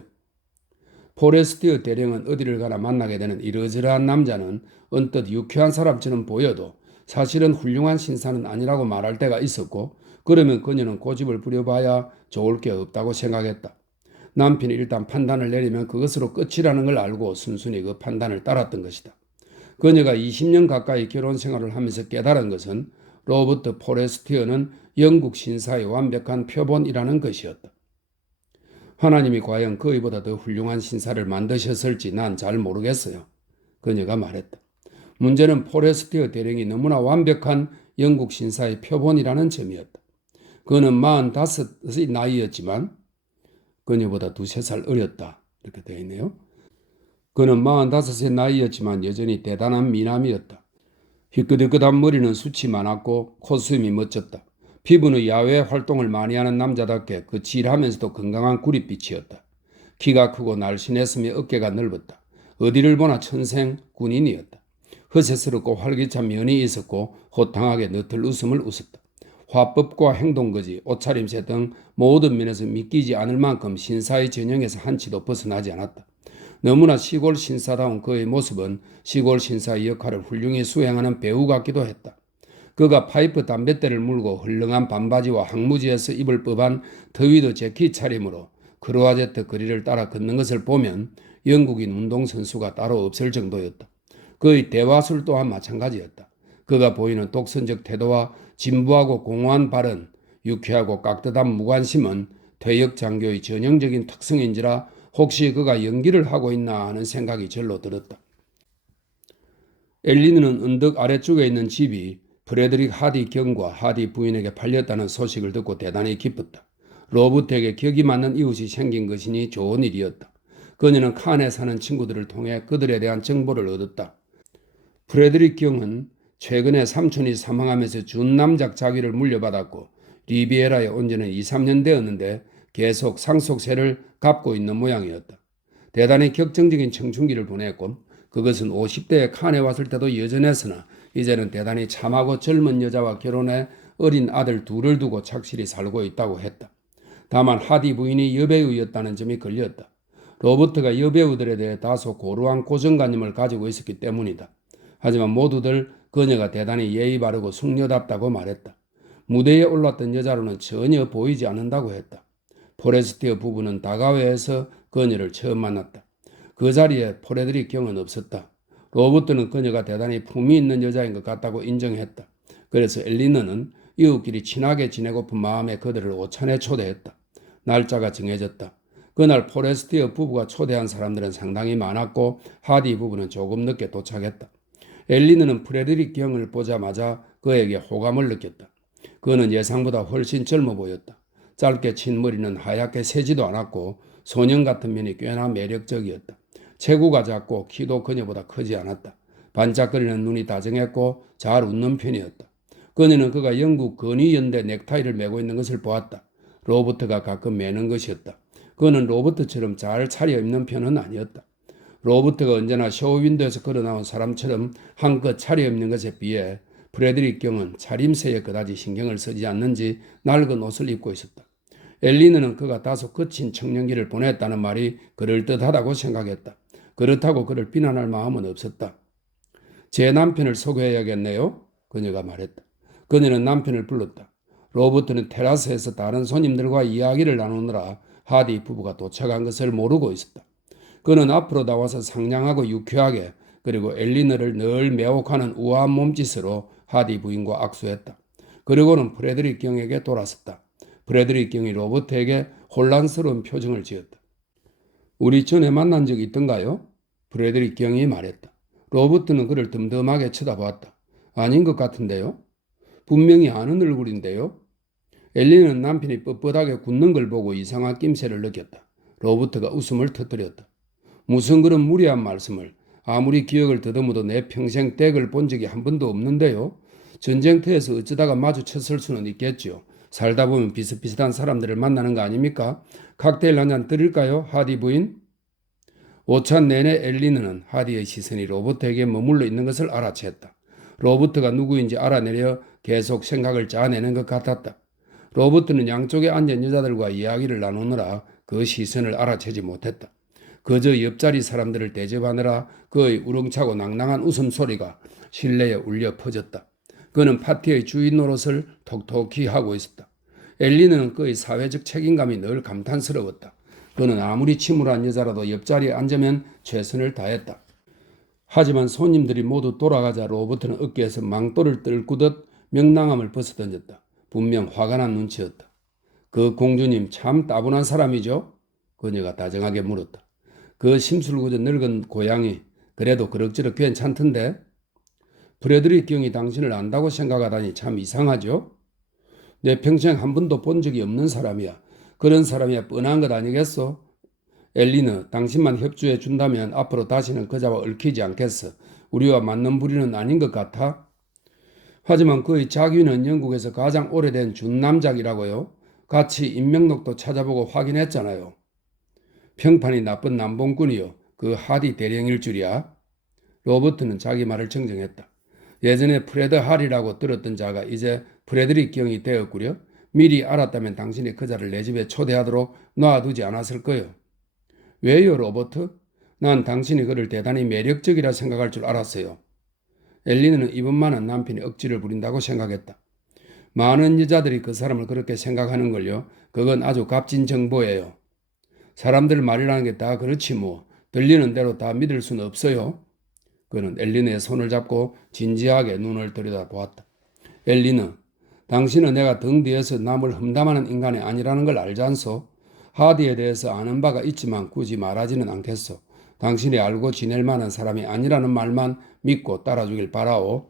포레스티어 대령은 어디를 가나 만나게 되는 이러저러한 남자는 언뜻 유쾌한 사람처럼 보여도 사실은 훌륭한 신사는 아니라고 말할 때가 있었고 그러면 그녀는 고집을 부려봐야 좋을 게 없다고 생각했다. 남편이 일단 판단을 내리면 그것으로 끝이라는 걸 알고 순순히 그 판단을 따랐던 것이다. 그녀가 20년 가까이 결혼 생활을 하면서 깨달은 것은 로버트 포레스티어는 영국 신사의 완벽한 표본이라는 것이었다. 하나님이 과연 그이보다 더 훌륭한 신사를 만드셨을지 난 잘 모르겠어요. 그녀가 말했다. 문제는 포레스티어 대령이 너무나 완벽한 영국 신사의 표본이라는 점이었다. 그는 45의 나이였지만 그녀보다 두세 살 어렸다. 이렇게 되어 있네요. 그는 45의 나이였지만 여전히 대단한 미남이었다. 희끗희끗한 머리는 숱이 많았고 콧수염이 멋졌다. 피부는 야외 활동을 많이 하는 남자답게 거칠하면서도 건강한 구릿빛이었다. 키가 크고 날씬했으며 어깨가 넓었다. 어디를 보나 천생 군인이었다. 허세스럽고 활기찬 면이 있었고 호탕하게 너틀 웃음을 웃었다. 화법과 행동거지, 옷차림새 등 모든 면에서 믿기지 않을 만큼 신사의 전형에서 한치도 벗어나지 않았다. 너무나 시골 신사다운 그의 모습은 시골 신사의 역할을 훌륭히 수행하는 배우 같기도 했다. 그가 파이프 담뱃대를 물고 헐렁한 반바지와 항무지에서 입을 법한 더위드 재킷 차림으로 크루아제트 거리를 따라 걷는 것을 보면 영국인 운동선수가 따로 없을 정도였다. 그의 대화술 또한 마찬가지였다. 그가 보이는 독선적 태도와 진부하고 공허한 발언, 유쾌하고 깍듯한 무관심은 퇴역 장교의 전형적인 특성인지라 혹시 그가 연기를 하고 있나 하는 생각이 절로 들었다. 엘리는 언덕 아래쪽에 있는 집이 프레드릭 하디 경과 하디 부인에게 팔렸다는 소식을 듣고 대단히 기뻤다. 로버트에게 격이 맞는 이웃이 생긴 것이니 좋은 일이었다. 그녀는 칸에 사는 친구들을 통해 그들에 대한 정보를 얻었다. 프레드릭 경은 최근에 삼촌이 사망하면서 준남작 자기를 물려받았고 리비에라에 온 지는 2, 3년 되었는데 계속 상속세를 갚고 있는 모양이었다. 대단히 격정적인 청춘기를 보냈고 그것은 50대에 칸에 왔을 때도 여전했으나 이제는 대단히 참하고 젊은 여자와 결혼해 어린 아들 둘을 두고 착실히 살고 있다고 했다. 다만 하디 부인이 여배우였다는 점이 걸렸다. 로버트가 여배우들에 대해 다소 고루한 고정관념을 가지고 있었기 때문이다. 하지만 모두들 그녀가 대단히 예의 바르고 숙녀답다고 말했다. 무대에 올랐던 여자로는 전혀 보이지 않는다고 했다. 포레스티어 부부는 다가웨에서 그녀를 처음 만났다. 그 자리에 프레드릭 경은 없었다. 로버트는 그녀가 대단히 품이 있는 여자인 것 같다고 인정했다. 그래서 엘리너는 이웃끼리 친하게 지내고픈 마음에 그들을 오찬에 초대했다. 날짜가 정해졌다. 그날 포레스티어 부부가 초대한 사람들은 상당히 많았고 하디 부부는 조금 늦게 도착했다. 엘리너는 프레드릭 경을 보자마자 그에게 호감을 느꼈다. 그는 예상보다 훨씬 젊어 보였다. 짧게 친 머리는 하얗게 새지도 않았고 소년 같은 면이 꽤나 매력적이었다. 체구가 작고 키도 그녀보다 크지 않았다. 반짝거리는 눈이 다정했고 잘 웃는 편이었다. 그녀는 그가 영국 건의연대 넥타이를 메고 있는 것을 보았다. 로버트가 가끔 매는 것이었다. 그는 로버트처럼 잘 차려입는 편은 아니었다. 로버트가 언제나 쇼윈도에서 걸어나온 사람처럼 한껏 차려입는 것에 비해 프레드릭 경은 차림새에 그다지 신경을 쓰지 않는지 낡은 옷을 입고 있었다. 엘리너는 그가 다소 거친 청년기를 보냈다는 말이 그럴듯하다고 생각했다. 그렇다고 그를 비난할 마음은 없었다. 제 남편을 소개해야겠네요. 그녀가 말했다. 그녀는 남편을 불렀다. 로버트는 테라스에서 다른 손님들과 이야기를 나누느라 하디 부부가 도착한 것을 모르고 있었다. 그는 앞으로 나와서 상냥하고 유쾌하게 그리고 엘리너를 늘 매혹하는 우아한 몸짓으로 하디 부인과 악수했다. 그리고는 프레드릭 경에게 돌아섰다. 프레드릭 경이 로버트에게 혼란스러운 표정을 지었다. 우리 전에 만난 적이 있던가요? 프레드릭 경이 말했다. 로버트는 그를 덤덤하게 쳐다보았다. 아닌 것 같은데요? 분명히 아는 얼굴인데요? 엘리는 남편이 뻣뻣하게 굳는 걸 보고 이상한 낌새를 느꼈다. 로버트가 웃음을 터뜨렸다. 무슨 그런 무리한 말씀을. 아무리 기억을 더듬어도 내 평생 댁을 본 적이 한 번도 없는데요. 전쟁터에서 어쩌다가 마주쳤을 수는 있겠죠. 살다 보면 비슷비슷한 사람들을 만나는 거 아닙니까? 칵테일 한잔 드릴까요, 하디 부인? 오찬 내내 엘리너는 하디의 시선이 로버트에게 머물러 있는 것을 알아챘다. 로버트가 누구인지 알아내려 계속 생각을 짜내는 것 같았다. 로버트는 양쪽에 앉은 여자들과 이야기를 나누느라 그 시선을 알아채지 못했다. 그저 옆자리 사람들을 대접하느라 그의 우렁차고 낭낭한 웃음소리가 실내에 울려 퍼졌다. 그는 파티의 주인 노릇을 톡톡히 하고 있었다. 엘리는 그의 사회적 책임감이 늘 감탄스러웠다. 그는 아무리 침울한 여자라도 옆자리에 앉으면 최선을 다했다. 하지만 손님들이 모두 돌아가자 로버트는 어깨에서 망토를 떨구듯 명랑함을 벗어던졌다. 분명 화가 난 눈치였다. 그 공주님 참 따분한 사람이죠? 그녀가 다정하게 물었다. 그 심술궂은 늙은 고양이 그래도 그럭저럭 괜찮던데? 프레드릭 경이 당신을 안다고 생각하다니 참 이상하죠? 내 평생 한 번도 본 적이 없는 사람이야. 그런 사람이야 뻔한 것 아니겠어? 엘리너, 당신만 협조해 준다면 앞으로 다시는 그자와 얽히지 않겠어. 우리와 맞는 부류는 아닌 것 같아? 하지만 그의 자기는 영국에서 가장 오래된 준남작이라고요. 같이 인명록도 찾아보고 확인했잖아요. 평판이 나쁜 남봉꾼이요. 그 하디 대령일 줄이야. 로버트는 자기 말을 정정했다. 예전에 프레드 할이라고 들었던 자가 이제 프레드릭 경이 되었구려. 미리 알았다면 당신이 그자를 내 집에 초대하도록 놔두지 않았을 거요. 왜요, 로버트? 난 당신이 그를 대단히 매력적이라 생각할 줄 알았어요. 엘리는 이번만은 남편이 억지를 부린다고 생각했다. 많은 여자들이 그 사람을 그렇게 생각하는 걸요. 그건 아주 값진 정보예요. 사람들 말이라는 게 다 그렇지 뭐. 들리는 대로 다 믿을 수는 없어요. 그는 엘리너의 손을 잡고 진지하게 눈을 들여다보았다. 엘리너, 당신은 내가 등 뒤에서 남을 험담하는 인간이 아니라는 걸 알지 않소? 하디에 대해서 아는 바가 있지만 굳이 말하지는 않겠소. 당신이 알고 지낼 만한 사람이 아니라는 말만 믿고 따라주길 바라오.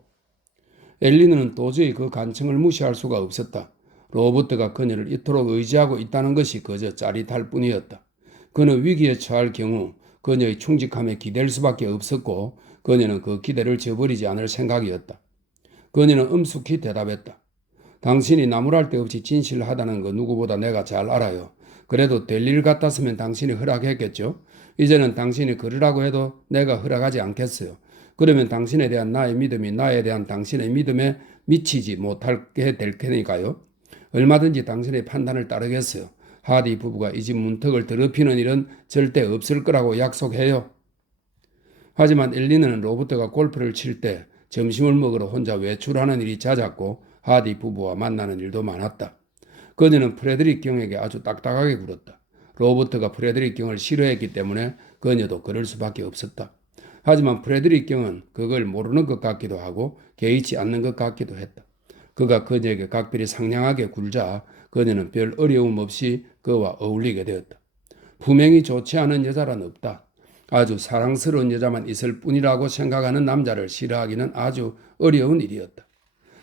엘리너는 도저히 그 간청을 무시할 수가 없었다. 로버트가 그녀를 이토록 의지하고 있다는 것이 그저 짜릿할 뿐이었다. 그는 위기에 처할 경우 그녀의 충직함에 기댈 수밖에 없었고 그녀는 그 기대를 저버리지 않을 생각이었다. 그녀는 엄숙히 대답했다. 당신이 나무랄 데 없이 진실하다는 거 누구보다 내가 잘 알아요. 그래도 될 일 같았으면 당신이 허락했겠죠. 이제는 당신이 그러라고 해도 내가 허락하지 않겠어요. 그러면 당신에 대한 나의 믿음이 나에 대한 당신의 믿음에 미치지 못하게 될 테니까요. 얼마든지 당신의 판단을 따르겠어요. 하디 부부가 이 집 문턱을 더럽히는 일은 절대 없을 거라고 약속해요. 하지만 엘리는 로버트가 골프를 칠 때 점심을 먹으러 혼자 외출하는 일이 잦았고 하디 부부와 만나는 일도 많았다. 그녀는 프레드릭 경에게 아주 딱딱하게 굴었다. 로버트가 프레드릭 경을 싫어했기 때문에 그녀도 그럴 수밖에 없었다. 하지만 프레드릭 경은 그걸 모르는 것 같기도 하고 개의치 않는 것 같기도 했다. 그가 그녀에게 각별히 상냥하게 굴자 그녀는 별 어려움 없이 그와 어울리게 되었다. 분명히 좋지 않은 여자란 없다. 아주 사랑스러운 여자만 있을 뿐이라고 생각하는 남자를 싫어하기는 아주 어려운 일이었다.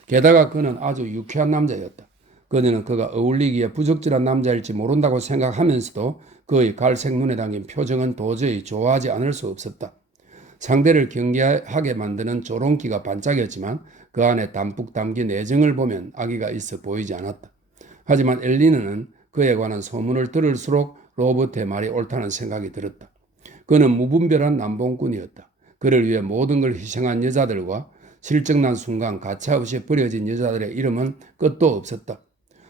게다가 그는 아주 유쾌한 남자였다. 그녀는 그가 어울리기에 부적절한 남자일지 모른다고 생각하면서도 그의 갈색 눈에 담긴 표정은 도저히 좋아하지 않을 수 없었다. 상대를 경계하게 만드는 조롱기가 반짝였지만 그 안에 담뿍 담긴 애정을 보면 악의가 있어 보이지 않았다. 하지만 엘리는 그에 관한 소문을 들을수록 로버트의 말이 옳다는 생각이 들었다. 그는 무분별한 남봉꾼이었다. 그를 위해 모든 걸 희생한 여자들과 실증난 순간 가차없이 버려진 여자들의 이름은 끝도 없었다.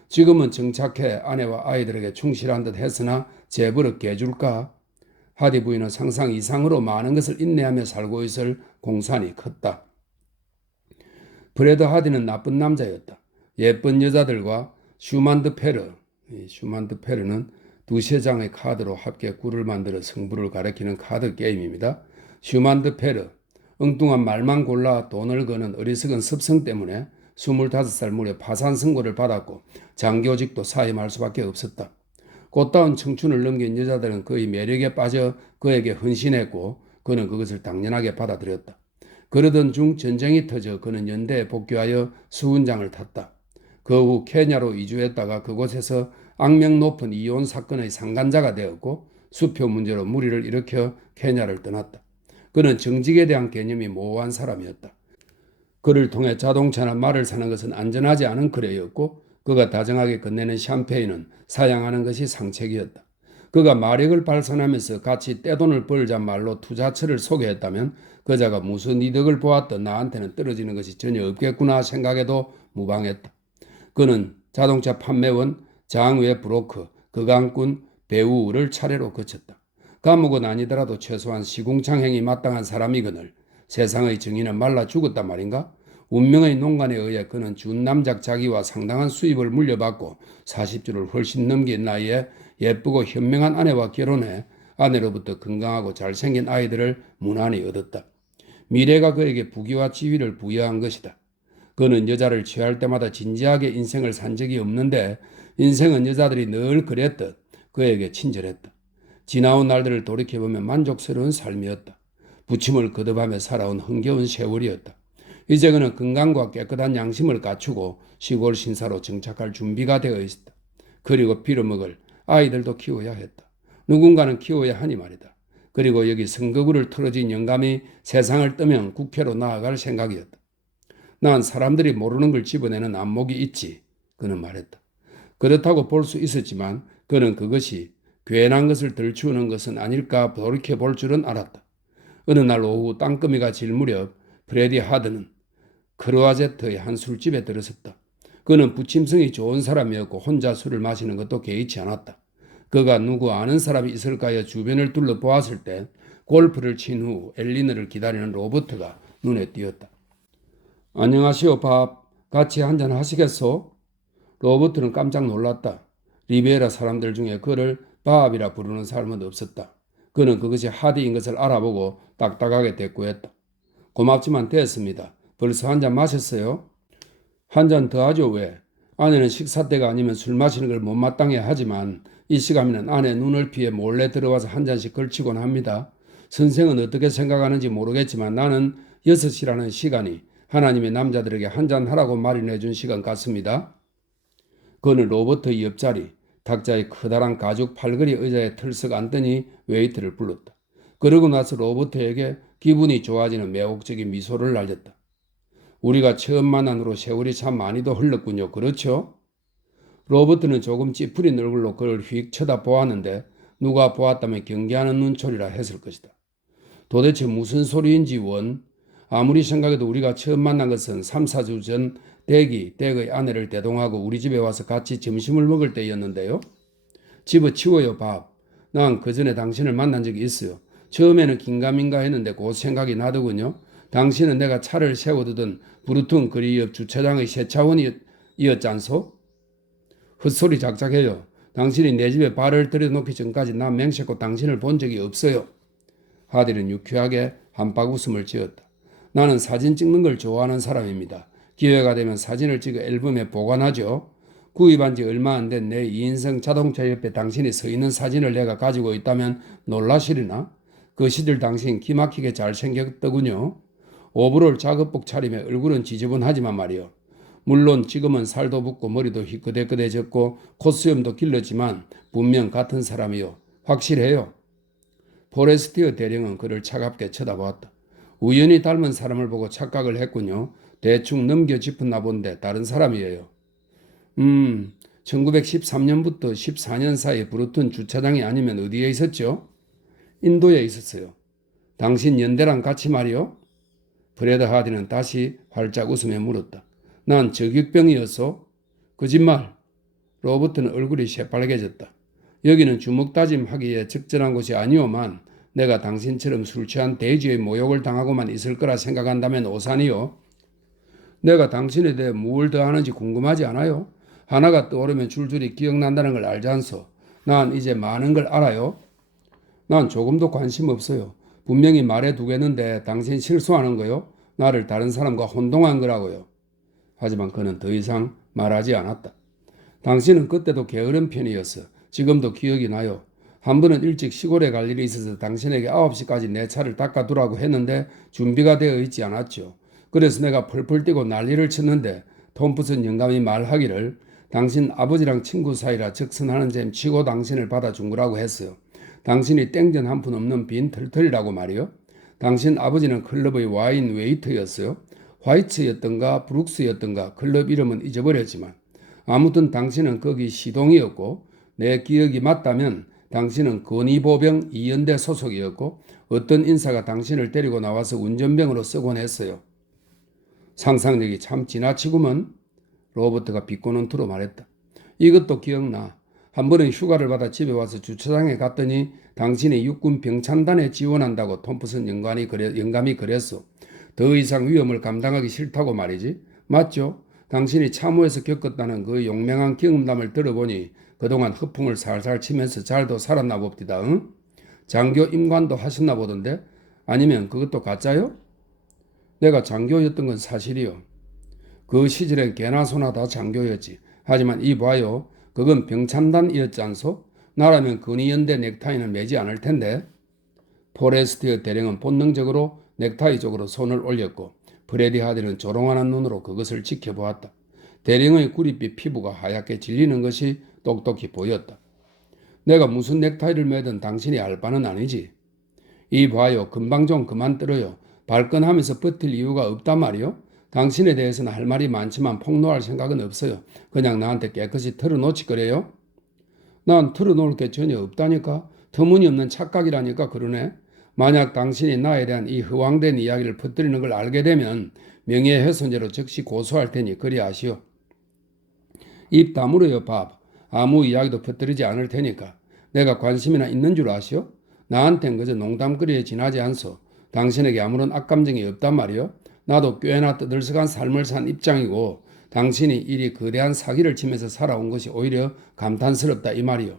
지금은 정착해 아내와 아이들에게 충실한 듯 했으나 재벌을 깨줄까? 하디 부인은 상상 이상으로 많은 것을 인내하며 살고 있을 공산이 컸다. 브래드 하디는 나쁜 남자였다. 예쁜 여자들과 슈만드 페르는 두세 장의 카드로 합계 꿀을 만들어 승부를 가리키는 카드 게임입니다. 슈만드 페르, 엉뚱한 말만 골라 돈을 거는 어리석은 습성 때문에 25살 무렵 파산 선고를 받았고 장교직도 사임할 수밖에 없었다. 꽃다운 청춘을 넘긴 여자들은 그의 매력에 빠져 그에게 헌신했고 그는 그것을 당연하게 받아들였다. 그러던 중 전쟁이 터져 그는 연대에 복귀하여 수훈장을 탔다. 그 후 케냐로 이주했다가 그곳에서 악명 높은 이혼 사건의 상간자가 되었고 수표 문제로 무리를 일으켜 케냐를 떠났다. 그는 정직에 대한 개념이 모호한 사람이었다. 그를 통해 자동차나 말을 사는 것은 안전하지 않은 거래였고 그가 다정하게 건네는 샴페인은 사양하는 것이 상책이었다. 그가 마력을 발산하면서 같이 떼돈을 벌자 말로 투자처를 소개했다면 그자가 무슨 이득을 보았든 나한테는 떨어지는 것이 전혀 없겠구나 생각해도 무방했다. 그는 자동차 판매원, 장외 브로커, 거강꾼, 배우를 차례로 거쳤다. 감옥은 아니더라도 최소한 시궁창행이 마땅한 사람이거늘 세상의 정의는 말라 죽었단 말인가? 운명의 농간에 의해 그는 준남작 자기와 상당한 수입을 물려받고 40주를 훨씬 넘긴 나이에 예쁘고 현명한 아내와 결혼해 아내로부터 건강하고 잘생긴 아이들을 무난히 얻었다. 미래가 그에게 부귀와 지위를 부여한 것이다. 그는 여자를 취할 때마다 진지하게 인생을 산 적이 없는데 인생은 여자들이 늘 그랬듯 그에게 친절했다. 지나온 날들을 돌이켜보면 만족스러운 삶이었다. 부침을 거듭하며 살아온 흥겨운 세월이었다. 이제 그는 건강과 깨끗한 양심을 갖추고 시골 신사로 정착할 준비가 되어 있었다. 그리고 빌어먹을 아이들도 키워야 했다. 누군가는 키워야 하니 말이다. 그리고 여기 선거구를 털어진 영감이 세상을 뜨면 국회로 나아갈 생각이었다. 난 사람들이 모르는 걸 집어내는 안목이 있지. 그는 말했다. 그렇다고 볼 수 있었지만 그는 그것이 괜한 것을 들추는 것은 아닐까 돌이켜볼 줄은 알았다. 어느 날 오후 땅거미가 질 무렵 프레디 하드는 크루아제트의 한 술집에 들어섰다. 그는 부침성이 좋은 사람이었고 혼자 술을 마시는 것도 개의치 않았다. 그가 누구 아는 사람이 있을까 하여 주변을 둘러보았을 때 골프를 친 후 엘리너를 기다리는 로버트가 눈에 띄었다. 안녕하시오 밥. 같이 한잔 하시겠소? 로버트는 깜짝 놀랐다. 리베라 사람들 중에 그를 밥이라 부르는 사람은 없었다. 그는 그것이 하디인 것을 알아보고 딱딱하게 대꾸했다. 고맙지만 됐습니다. 벌써 한 잔 마셨어요? 한 잔 더 하죠 왜? 아내는 식사 때가 아니면 술 마시는 걸 못마땅해 하지만 이 시간이면 아내 눈을 피해 몰래 들어와서 한 잔씩 걸치곤 합니다. 선생은 어떻게 생각하는지 모르겠지만 나는 6시라는 시간이 하나님의 남자들에게 한 잔 하라고 마련해 준 시간 같습니다. 그는 로버트의 옆자리 탁자의 커다란 가죽 팔걸이 의자에 털썩 앉더니 웨이터를 불렀다. 그러고 나서 로버트에게 기분이 좋아지는 매혹적인 미소를 날렸다. 우리가 처음 만난 후로 세월이 참 많이도 흘렀군요. 그렇죠? 로버트는 조금 찌푸린 얼굴로 그를 휙 쳐다보았는데 누가 보았다면 경계하는 눈초리라 했을 것이다. 도대체 무슨 소리인지 원? 아무리 생각해도 우리가 처음 만난 것은 3, 4주 전 댁의 아내를 대동하고 우리 집에 와서 같이 점심을 먹을 때였는데요. 집어치워요 밥. 난 그 전에 당신을 만난 적이 있어요. 처음에는 긴가민가 했는데 곧 생각이 나더군요. 당신은 내가 차를 세워두던 브루튼 거리 옆 주차장의 세차원이었잖소? 헛소리 작작해요. 당신이 내 집에 발을 들여놓기 전까지 난 맹세코 당신을 본 적이 없어요. 하딜은 유쾌하게 한박 웃음을 지었다. 나는 사진 찍는 걸 좋아하는 사람입니다. 기회가 되면 사진을 찍어 앨범에 보관하죠. 구입한 지 얼마 안 된 내 2인승 자동차 옆에 당신이 서 있는 사진을 내가 가지고 있다면 놀라시리나? 그 시절 당신 기막히게 잘생겼더군요. 오버롤 작업복 차림에 얼굴은 지저분하지만 말이요. 물론 지금은 살도 붓고 머리도 희끄대끄대졌고 콧수염도 길렀지만 분명 같은 사람이요. 확실해요. 포레스티어 대령은 그를 차갑게 쳐다보았다. 우연히 닮은 사람을 보고 착각을 했군요. 대충 넘겨짚었나 본데 다른 사람이에요. 1913년부터 14년 사이에 브루튼 주차장이 아니면 어디에 있었죠? 인도에 있었어요. 당신 연대랑 같이 말이요? 브래드 하디는 다시 활짝 웃으며 물었다. 난 저격병이었소? 거짓말. 로버트는 얼굴이 새빨개졌다. 여기는 주먹다짐하기에 적절한 곳이 아니오만 내가 당신처럼 술 취한 대지의 모욕을 당하고만 있을 거라 생각한다면 오산이요. 내가 당신에 대해 무엇을 더 하는지 궁금하지 않아요? 하나가 떠오르면 줄줄이 기억난다는 걸 알지 않소? 난 이제 많은 걸 알아요. 난 조금도 관심 없어요. 분명히 말해두겠는데 당신 실수하는 거요? 나를 다른 사람과 혼동한 거라고요. 하지만 그는 더 이상 말하지 않았다. 당신은 그때도 게으른 편이었어. 지금도 기억이 나요. 한 번은 일찍 시골에 갈 일이 있어서 당신에게 9시까지 내 차를 닦아두라고 했는데 준비가 되어 있지 않았죠. 그래서 내가 펄펄 뛰고 난리를 쳤는데 톰프슨 영감이 말하기를 당신 아버지랑 친구 사이라 적선하는 셈 치고 당신을 받아준 거라고 했어요. 당신이 땡전 한 푼 없는 빈 털털이라고 말이요. 당신 아버지는 클럽의 와인 웨이터였어요. 화이츠였던가 브룩스였던가 클럽 이름은 잊어버렸지만 아무튼 당신은 거기 시동이었고 내 기억이 맞다면 당신은 건의보병 2연대 소속이었고 어떤 인사가 당신을 데리고 나와서 운전병으로 쓰곤 했어요. 상상력이 참 지나치구먼. 로버트가 비꼬는 투로 말했다. 이것도 기억나. 한 번은 휴가를 받아 집에 와서 주차장에 갔더니 당신이 육군 병창단에 지원한다고 톰프슨 영감이 그랬어. 더 이상 위험을 감당하기 싫다고 말이지. 맞죠? 당신이 참호에서 겪었다는 그 용맹한 경험담을 들어보니 그동안 허풍을 살살 치면서 잘도 살았나 봅디다. 응? 장교 임관도 하셨나 보던데? 아니면 그것도 가짜요? 내가 장교였던 건 사실이요. 그 시절엔 개나 소나 다 장교였지. 하지만 이 봐요. 그건 병참단이었지 않소? 나라면 근위연대 넥타이는 매지 않을 텐데. 포레스티어 대령은 본능적으로 넥타이 쪽으로 손을 올렸고 브래디 하디는 조롱하는 눈으로 그것을 지켜보았다. 대령의 구릿빛 피부가 하얗게 질리는 것이 똑똑히 보였다. 내가 무슨 넥타이를 매든 당신이 알 바는 아니지. 이 봐요. 금방 좀 그만 떨어요. 발끈하면서 버틸 이유가 없단 말이요. 당신에 대해서는 할 말이 많지만 폭로할 생각은 없어요. 그냥 나한테 깨끗이 털어놓지 그래요? 난 털어놓을 게 전혀 없다니까. 터무니없는 착각이라니까 그러네. 만약 당신이 나에 대한 이 허황된 이야기를 퍼뜨리는 걸 알게 되면 명예훼손죄로 즉시 고소할 테니 그리 아시오. 입 다물어요 밥. 아무 이야기도 퍼뜨리지 않을 테니까. 내가 관심이나 있는 줄 아시오? 나한텐 그저 농담거리에 지나지 않소. 당신에게 아무런 악감정이 없단 말이오. 나도 꽤나 떠들썩한 삶을 산 입장이고 당신이 이리 거대한 사기를 치면서 살아온 것이 오히려 감탄스럽다 이 말이오.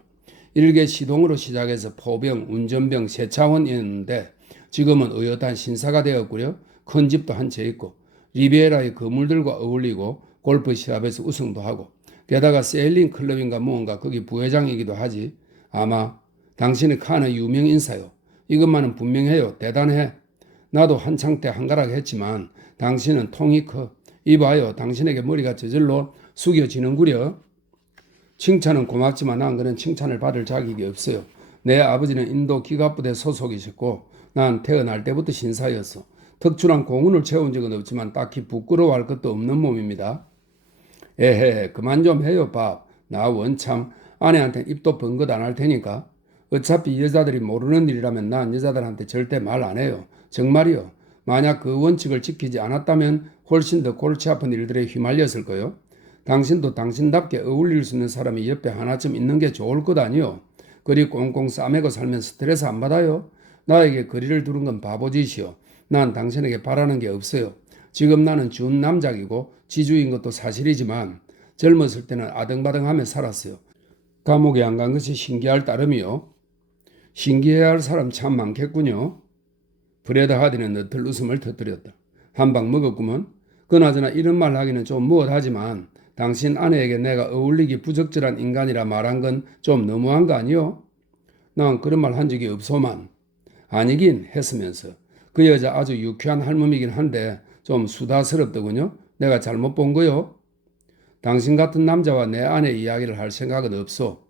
일개 시동으로 시작해서 포병, 운전병, 세차원이었는데 지금은 의젓한 신사가 되었구려. 큰 집도 한 채 있고 리비에라의 거물들과 어울리고 골프 시합에서 우승도 하고 게다가 세일링 클럽인가 무언가 거기 부회장이기도 하지. 아마 당신이 칸의 유명 인사요. 이것만은 분명해요. 대단해. 나도 한창 때 한가락 했지만 당신은 통이 커. 이봐요. 당신에게 머리가 저절로 숙여지는구려. 칭찬은 고맙지만 난 그런 칭찬을 받을 자격이 없어요. 내 아버지는 인도 기갑부대 소속이셨고 난 태어날 때부터 신사였어. 특출한 공훈을 채운 적은 없지만 딱히 부끄러워할 것도 없는 몸입니다. 에헤 그만 좀 해요 밥. 나 원참 아내한테 입도 번긋 안 할 테니까. 어차피 여자들이 모르는 일이라면 난 여자들한테 절대 말 안 해요. 정말이요. 만약 그 원칙을 지키지 않았다면 훨씬 더 골치 아픈 일들에 휘말렸을 거요. 당신도 당신답게 어울릴 수 있는 사람이 옆에 하나쯤 있는 게 좋을 것 아니요. 그리 꽁꽁 싸매고 살면 스트레스 안 받아요. 나에게 거리를 두는 건 바보짓이요. 난 당신에게 바라는 게 없어요. 지금 나는 준 남작이고 지주인 것도 사실이지만 젊었을 때는 아등바등하며 살았어요. 감옥에 안 간 것이 신기할 따름이요. 신기해야 할 사람 참 많겠군요. 브래드 하디는 너틀 웃음을 터뜨렸다. 한 방 먹었구먼. 그나저나 이런 말 하기는 좀 무엇하지만 당신 아내에게 내가 어울리기 부적절한 인간이라 말한 건 좀 너무한 거 아니요? 난 그런 말 한 적이 없소만. 아니긴 했으면서 그 여자 아주 유쾌한 할멈이긴 한데 좀 수다스럽더군요. 내가 잘못 본 거요? 당신 같은 남자와 내 아내 이야기를 할 생각은 없소.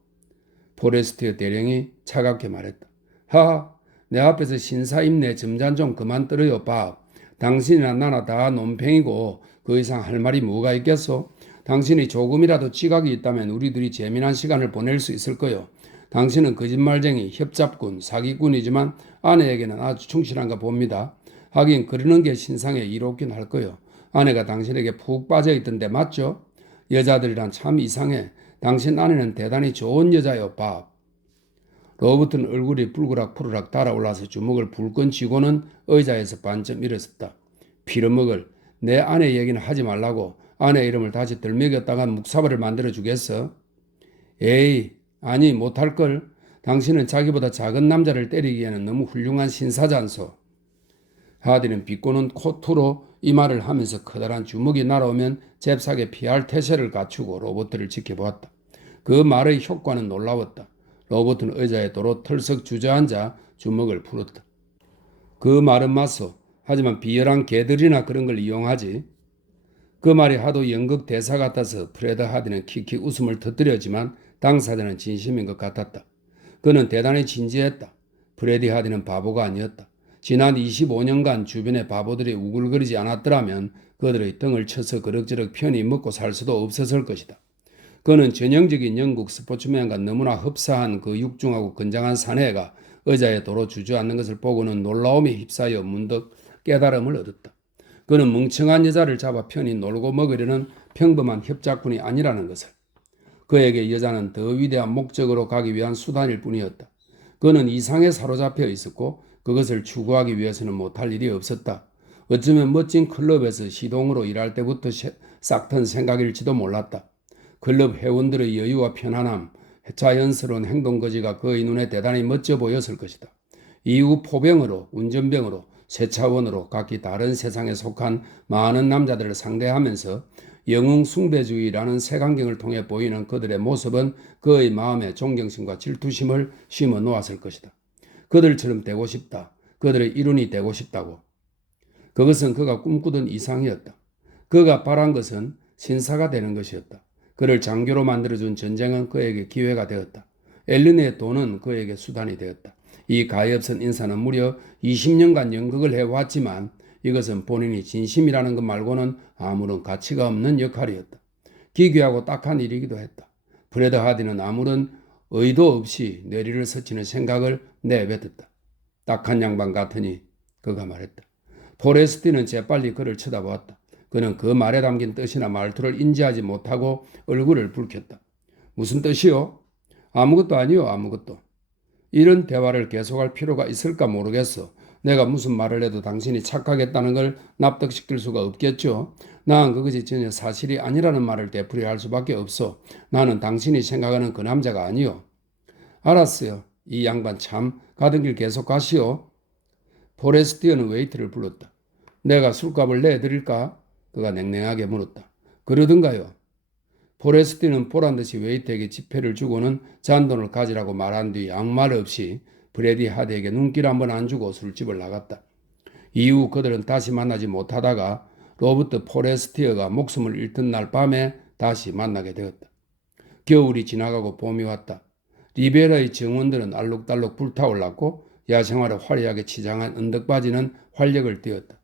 포레스트의 대령이 차갑게 말했다. 하하, 내 앞에서 신사임내 점잔 좀 그만 떨어요, 밥. 당신이나 나나 다 논팽이고 그 이상 할 말이 뭐가 있겠소? 당신이 조금이라도 지각이 있다면 우리들이 재미난 시간을 보낼 수 있을 거요. 당신은 거짓말쟁이, 협잡꾼, 사기꾼이지만 아내에게는 아주 충실한가 봅니다. 하긴 그러는 게 신상에 이롭긴 할 거요. 아내가 당신에게 푹 빠져있던데 맞죠? 여자들이란 참 이상해. 당신 아내는 대단히 좋은 여자요, 밥. 로버트는 얼굴이 불그락푸르락 달아올라서 주먹을 불끈 쥐고는 의자에서 반쯤 일어섰다. 피려먹을 내 아내 얘기는 하지 말라고 아내 이름을 다시 들먹였다가 묵사발을 만들어주겠어? 에이, 아니 못할걸. 당신은 자기보다 작은 남자를 때리기에는 너무 훌륭한 신사잖소. 하디는 비꼬는 코트로 이 말을 하면서 커다란 주먹이 날아오면 잽싸게 피할 태세를 갖추고 로버트를 지켜보았다. 그 말의 효과는 놀라웠다. 로버트는 의자에 도로 털썩 주저앉아 주먹을 풀었다. 그 말은 맞소. 하지만 비열한 개들이나 그런 걸 이용하지. 그 말이 하도 연극 대사 같아서 프레드 하디는 킥킥 웃음을 터뜨렸지만 당사자는 진심인 것 같았다. 그는 대단히 진지했다. 프레디 하디는 바보가 아니었다. 지난 25년간 주변의 바보들이 우글거리지 않았더라면 그들의 등을 쳐서 그럭저럭 편히 먹고 살 수도 없었을 것이다. 그는 전형적인 영국 스포츠맨과 너무나 흡사한 그 육중하고 건장한 사내가 의자에 도로 주저앉는 것을 보고는 놀라움에 휩싸여 문득 깨달음을 얻었다. 그는 멍청한 여자를 잡아 편히 놀고 먹으려는 평범한 협작꾼이 아니라는 것을. 그에게 여자는 더 위대한 목적으로 가기 위한 수단일 뿐이었다. 그는 이상에 사로잡혀 있었고 그것을 추구하기 위해서는 못할 일이 없었다. 어쩌면 멋진 클럽에서 시동으로 일할 때부터 싹튼 생각일지도 몰랐다. 클럽 회원들의 여유와 편안함, 자연스러운 행동거지가 그의 눈에 대단히 멋져 보였을 것이다. 이후 포병으로, 운전병으로, 세차원으로 각기 다른 세상에 속한 많은 남자들을 상대하면서 영웅 숭배주의라는 색안경을 통해 보이는 그들의 모습은 그의 마음에 존경심과 질투심을 심어 놓았을 것이다. 그들처럼 되고 싶다. 그들의 일원이 되고 싶다고. 그것은 그가 꿈꾸던 이상이었다. 그가 바란 것은 신사가 되는 것이었다. 그를 장교로 만들어준 전쟁은 그에게 기회가 되었다. 엘린의 돈은 그에게 수단이 되었다. 이 가엾은 인사는 무려 20년간 연극을 해왔지만 이것은 본인이 진심이라는 것 말고는 아무런 가치가 없는 역할이었다. 기괴하고 딱한 일이기도 했다. 브래드 하디는 아무런 의도 없이 뇌리를 스치는 생각을 내뱉었다. 딱한 양반 같으니 그가 말했다. 포레스티는 재빨리 그를 쳐다보았다. 그는 그 말에 담긴 뜻이나 말투를 인지하지 못하고 얼굴을 붉혔다. 무슨 뜻이요? 아무것도 아니요, 아무것도. 이런 대화를 계속할 필요가 있을까 모르겠어. 내가 무슨 말을 해도 당신이 착하겠다는 걸 납득시킬 수가 없겠죠. 난 그것이 전혀 사실이 아니라는 말을 되풀이할 수밖에 없어. 나는 당신이 생각하는 그 남자가 아니요. 알았어요. 이 양반 참 가던 길 계속 가시오. 포레스티어는 웨이트를 불렀다. 내가 술값을 내드릴까? 그가 냉랭하게 물었다. 그러든가요? 포레스티는 보란듯이 웨이트에게 지폐를 주고는 잔돈을 가지라고 말한 뒤 아무 말 없이 브래디 하드에게 눈길 한번 안 주고 술집을 나갔다. 이후 그들은 다시 만나지 못하다가 로버트 포레스티어가 목숨을 잃던 날 밤에 다시 만나게 되었다. 겨울이 지나가고 봄이 왔다. 리베라의 정원들은 알록달록 불타올랐고 야생화를 화려하게 치장한 언덕바지는 활력을 띠었다.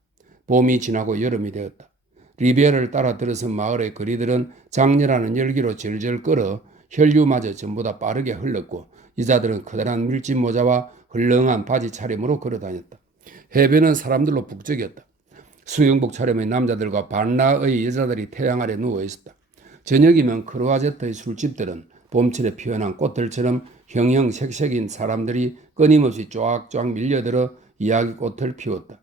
봄이 지나고 여름이 되었다. 리베라를 따라 들어선 마을의 거리들은 장렬하는 열기로 절절 끓어 혈류마저 전부 다 빠르게 흘렀고 여자들은 커다란 밀짚 모자와 헐렁한 바지 차림으로 걸어다녔다. 해변은 사람들로 북적였다. 수영복 차림의 남자들과 반나의 여자들이 태양 아래 누워있었다. 저녁이면 크로아제트의 술집들은 봄철에 피어난 꽃들처럼 형형색색인 사람들이 끊임없이 쫙쫙 밀려들어 이야기꽃을 피웠다.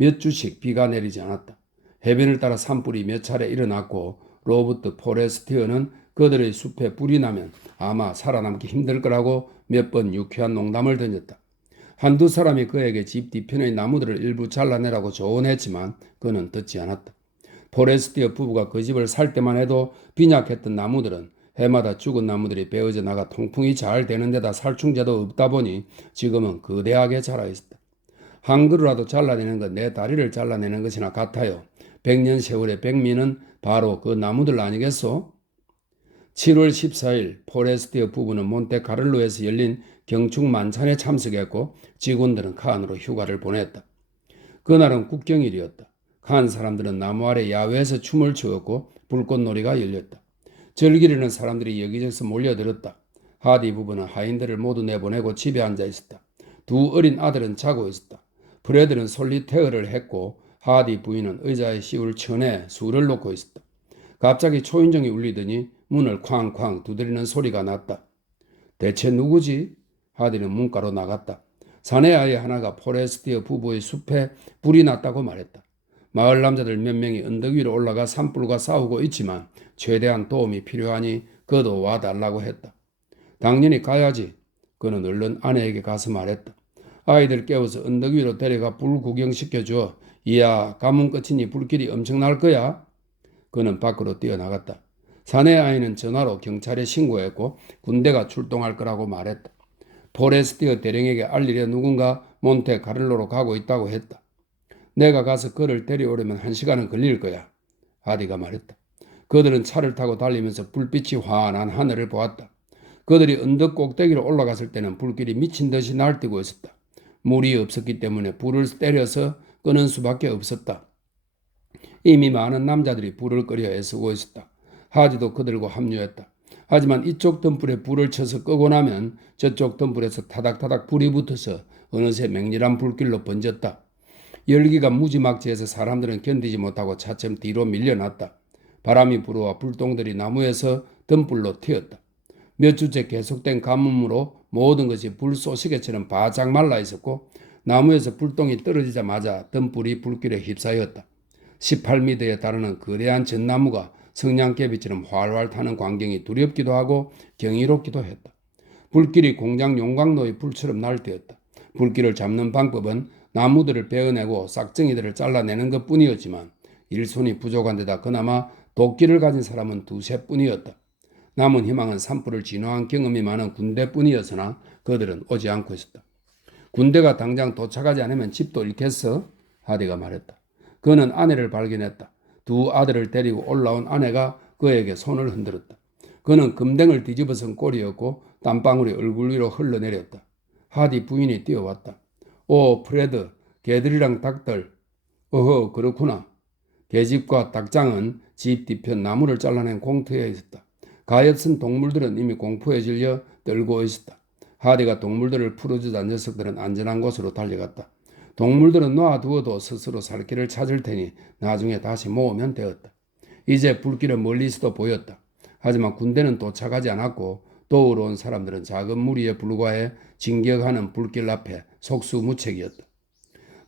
몇 주씩 비가 내리지 않았다. 해변을 따라 산불이 몇 차례 일어났고 로버트 포레스티어는 그들의 숲에 불이 나면 아마 살아남기 힘들 거라고 몇 번 유쾌한 농담을 던졌다. 한두 사람이 그에게 집 뒤편의 나무들을 일부 잘라내라고 조언했지만 그는 듣지 않았다. 포레스티어 부부가 그 집을 살 때만 해도 빈약했던 나무들은 해마다 죽은 나무들이 베어져 나가 통풍이 잘 되는 데다 살충제도 없다 보니 지금은 거대하게 자라 있었다. 한 그루라도 잘라내는 건 내 다리를 잘라내는 것이나 같아요. 100년 세월의 백미는 바로 그 나무들 아니겠소? 7월 14일 포레스티어 부부는 몬테카를로에서 열린 경축 만찬에 참석했고 직원들은 칸으로 휴가를 보냈다. 그날은 국경일이었다. 칸 사람들은 나무 아래 야외에서 춤을 추었고 불꽃놀이가 열렸다. 즐기려는 사람들이 여기저기서 몰려들었다. 하디 부부는 하인들을 모두 내보내고 집에 앉아 있었다. 두 어린 아들은 자고 있었다. 프레드는 솔리테어를 했고 하디 부인은 의자에 씌울 천에 술을 놓고 있었다. 갑자기 초인종이 울리더니 문을 쾅쾅 두드리는 소리가 났다. 대체 누구지? 하디는 문가로 나갔다. 사내 아이 하나가 포레스티어 부부의 숲에 불이 났다고 말했다. 마을 남자들 몇 명이 언덕 위로 올라가 산불과 싸우고 있지만 최대한 도움이 필요하니 그도 와달라고 했다. 당연히 가야지. 그는 얼른 아내에게 가서 말했다. 아이들 깨워서 언덕 위로 데려가 불 구경시켜줘. 이야, 가뭄 끝이니 불길이 엄청날 거야. 그는 밖으로 뛰어나갔다. 사내 아이는 전화로 경찰에 신고했고 군대가 출동할 거라고 말했다. 포레스티어 대령에게 알리려 누군가 몬테카를로로 가고 있다고 했다. 내가 가서 그를 데려오려면 1시간은 걸릴 거야. 하디가 말했다. 그들은 차를 타고 달리면서 불빛이 환한 하늘을 보았다. 그들이 언덕 꼭대기로 올라갔을 때는 불길이 미친 듯이 날뛰고 있었다. 물이 없었기 때문에 불을 때려서 끄는 수밖에 없었다. 이미 많은 남자들이 불을 끄려 애쓰고 있었다. 하디도 그들과 합류했다. 하지만 이쪽 덤불에 불을 쳐서 끄고 나면 저쪽 덤불에서 타닥타닥 불이 붙어서 어느새 맹렬한 불길로 번졌다. 열기가 무지막지해서 사람들은 견디지 못하고 차츰 뒤로 밀려났다. 바람이 불어와 불똥들이 나무에서 덤불로 튀었다. 몇 주째 계속된 가뭄으로 모든 것이 불쏘시개처럼 바짝 말라 있었고 나무에서 불똥이 떨어지자마자 덤불이 불길에 휩싸였다. 18m에 달하는 거대한 전나무가 성냥개비처럼 활활 타는 광경이 두렵기도 하고 경이롭기도 했다. 불길이 공장 용광로의 불처럼 날뛰었다. 불길을 잡는 방법은 나무들을 베어내고 싹정이들을 잘라내는 것뿐이었지만 일손이 부족한 데다 그나마 도끼를 가진 사람은 두세 뿐이었다. 남은 희망은 산불을 진화한 경험이 많은 군대뿐이었으나 그들은 오지 않고 있었다. 군대가 당장 도착하지 않으면 집도 잃겠어? 하디가 말했다. 그는 아내를 발견했다. 두 아들을 데리고 올라온 아내가 그에게 손을 흔들었다. 그는 금댕을 뒤집어선 꼴이었고 땀방울이 얼굴 위로 흘러내렸다. 하디 부인이 뛰어왔다. 오, 프레드, 개들이랑 닭들. 어허, 그렇구나. 개집과 닭장은 집 뒤편 나무를 잘라낸 공터에 있었다. 가엾은 동물들은 이미 공포에 질려 떨고 있었다. 하디가 동물들을 풀어주자 녀석들은 안전한 곳으로 달려갔다. 동물들은 놔두어도 스스로 살 길을 찾을 테니 나중에 다시 모으면 되었다. 이제 불길은 멀리서도 보였다. 하지만 군대는 도착하지 않았고 도우러 온 사람들은 작은 무리에 불과해 진격하는 불길 앞에 속수무책이었다.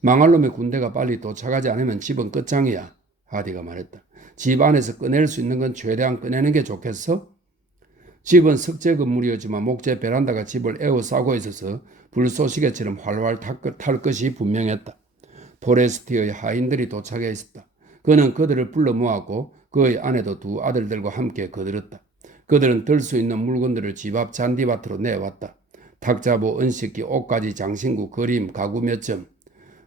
망할 놈의 군대가 빨리 도착하지 않으면 집은 끝장이야. 하디가 말했다. 집 안에서 꺼낼 수 있는 건 최대한 꺼내는 게 좋겠어? 집은 석재 건물이었지만 목재 베란다가 집을 에워싸고 있어서 불쏘시개처럼 활활 탈 것이 분명했다. 포레스티어의 하인들이 도착해 있었다. 그는 그들을 불러 모았고 그의 아내도 두 아들들과 함께 거들었다. 그들은 들 수 있는 물건들을 집 앞 잔디밭으로 내왔다. 탁자보, 은식기, 옷가지, 장신구, 그림, 가구 몇 점.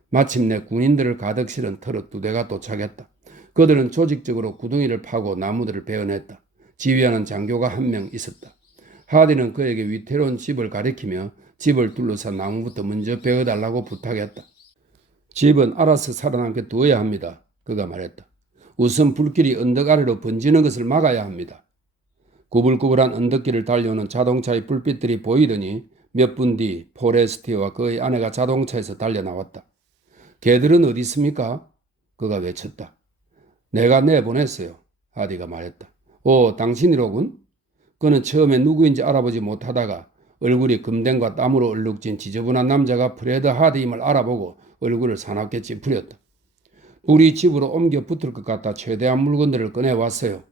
마침내 군인들을 가득 실은 트럭 2대가 도착했다. 그들은 조직적으로 구덩이를 파고 나무들을 베어냈다. 지휘하는 장교가 한 명 있었다. 하디는 그에게 위태로운 집을 가리키며 집을 둘러싼 나무부터 먼저 베어달라고 부탁했다. 집은 알아서 살아남게 두어야 합니다. 그가 말했다. 우선 불길이 언덕 아래로 번지는 것을 막아야 합니다. 구불구불한 언덕길을 달려오는 자동차의 불빛들이 보이더니 몇 분 뒤 포레스티어와 그의 아내가 자동차에서 달려나왔다. 개들은 어디 있습니까? 그가 외쳤다. 내가 내보냈어요. 하디가 말했다. 오, 당신이로군? 그는 처음에 누구인지 알아보지 못하다가 얼굴이 금댕과 땀으로 얼룩진 지저분한 남자가 프레드 하디임을 알아보고 얼굴을 사납게 찌푸렸다. 우리 집으로 옮겨 붙을 것 같다 최대한 물건들을 꺼내왔어요.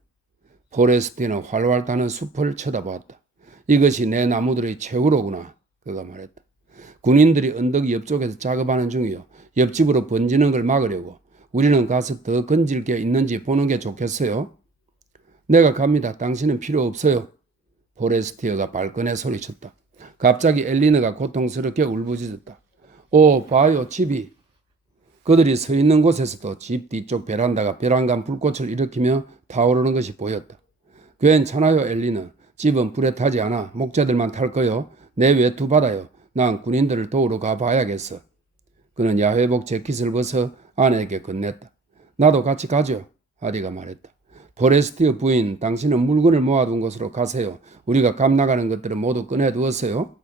포레스티는 활활 타는 숲을 쳐다보았다. 이것이 내 나무들의 최후로구나. 그가 말했다. 군인들이 언덕 옆쪽에서 작업하는 중이요. 옆집으로 번지는 걸 막으려고. 우리는 가서 더 건질 게 있는지 보는 게 좋겠어요. 내가 갑니다. 당신은 필요 없어요. 포레스티어가 발끈해 소리쳤다. 갑자기 엘리너가 고통스럽게 울부짖었다. 오, 봐요, 집이. 그들이 서 있는 곳에서도 집 뒤쪽 베란다가 벼랑간 불꽃을 일으키며 타오르는 것이 보였다. 괜찮아요, 엘리너. 집은 불에 타지 않아. 목자들만 탈 거요. 내 외투 받아요. 난 군인들을 도우러 가봐야겠어. 그는 야회복 재킷을 벗어 아내에게 건넸다. 나도 같이 가죠. 하디가 말했다. 포레스티어 부인, 당신은 물건을 모아둔 곳으로 가세요. 우리가 감 나가는 것들은 모두 꺼내두었어요.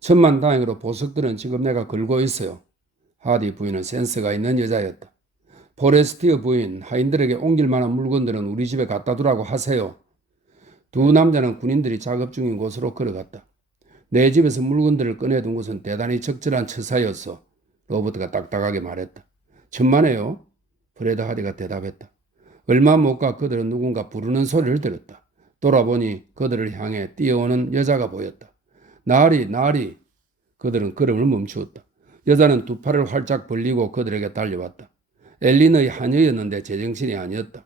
천만다행으로 보석들은 지금 내가 걸고 있어요. 하디 부인은 센스가 있는 여자였다. 포레스티어 부인, 하인들에게 옮길 만한 물건들은 우리 집에 갖다 두라고 하세요. 두 남자는 군인들이 작업 중인 곳으로 걸어갔다. 내 집에서 물건들을 꺼내둔 것은 대단히 적절한 처사였어. 로버트가 딱딱하게 말했다. 천만에요. 프레드 하디가 대답했다. 얼마 못 가 그들은 누군가 부르는 소리를 들었다. 돌아보니 그들을 향해 뛰어오는 여자가 보였다. 나리, 나리. 그들은 걸음을 멈추었다. 여자는 두 팔을 활짝 벌리고 그들에게 달려왔다. 엘린의 하녀였는데 제정신이 아니었다.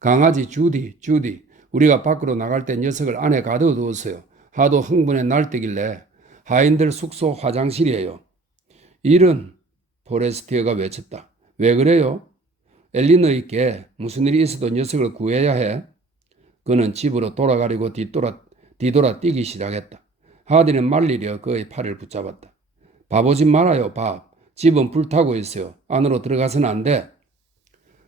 강아지 주디, 주디. 우리가 밖으로 나갈 때 녀석을 안에 가둬두었어요. 하도 흥분에 날뛰길래 하인들 숙소 화장실이에요. 이런, 포레스티어가 외쳤다. 왜 그래요? 엘리너에게 무슨 일이 있어도 녀석을 구해야 해. 그는 집으로 돌아가려고 뒤돌아 뛰기 시작했다. 하디는 말리려 그의 팔을 붙잡았다. 바보짓 말아요, 밥. 집은 불타고 있어요. 안으로 들어가서는 안 돼.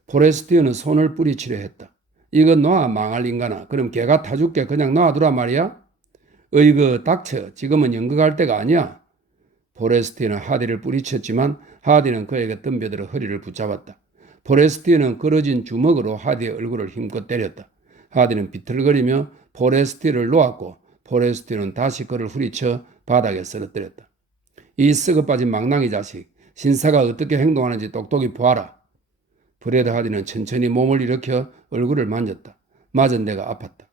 포레스티어는 손을 뿌리치려 했다. 이거 놔, 망할 인간아. 그럼 걔가 타줄게. 그냥 놔두라 말이야. 어이구, 닥쳐. 지금은 연극할 때가 아니야. 포레스티어는 하디를 뿌리쳤지만 하디는 그에게 덤벼들어 허리를 붙잡았다. 포레스티어는 걸어진 주먹으로 하디의 얼굴을 힘껏 때렸다. 하디는 비틀거리며 포레스티어를 놓았고 포레스티어는 다시 그를 후리쳐 바닥에 쓰러뜨렸다. 이 썩어빠진 망나니 자식, 신사가 어떻게 행동하는지 똑똑히 보아라. 브레드 하디는 천천히 몸을 일으켜 얼굴을 만졌다. 맞은 데가 아팠다.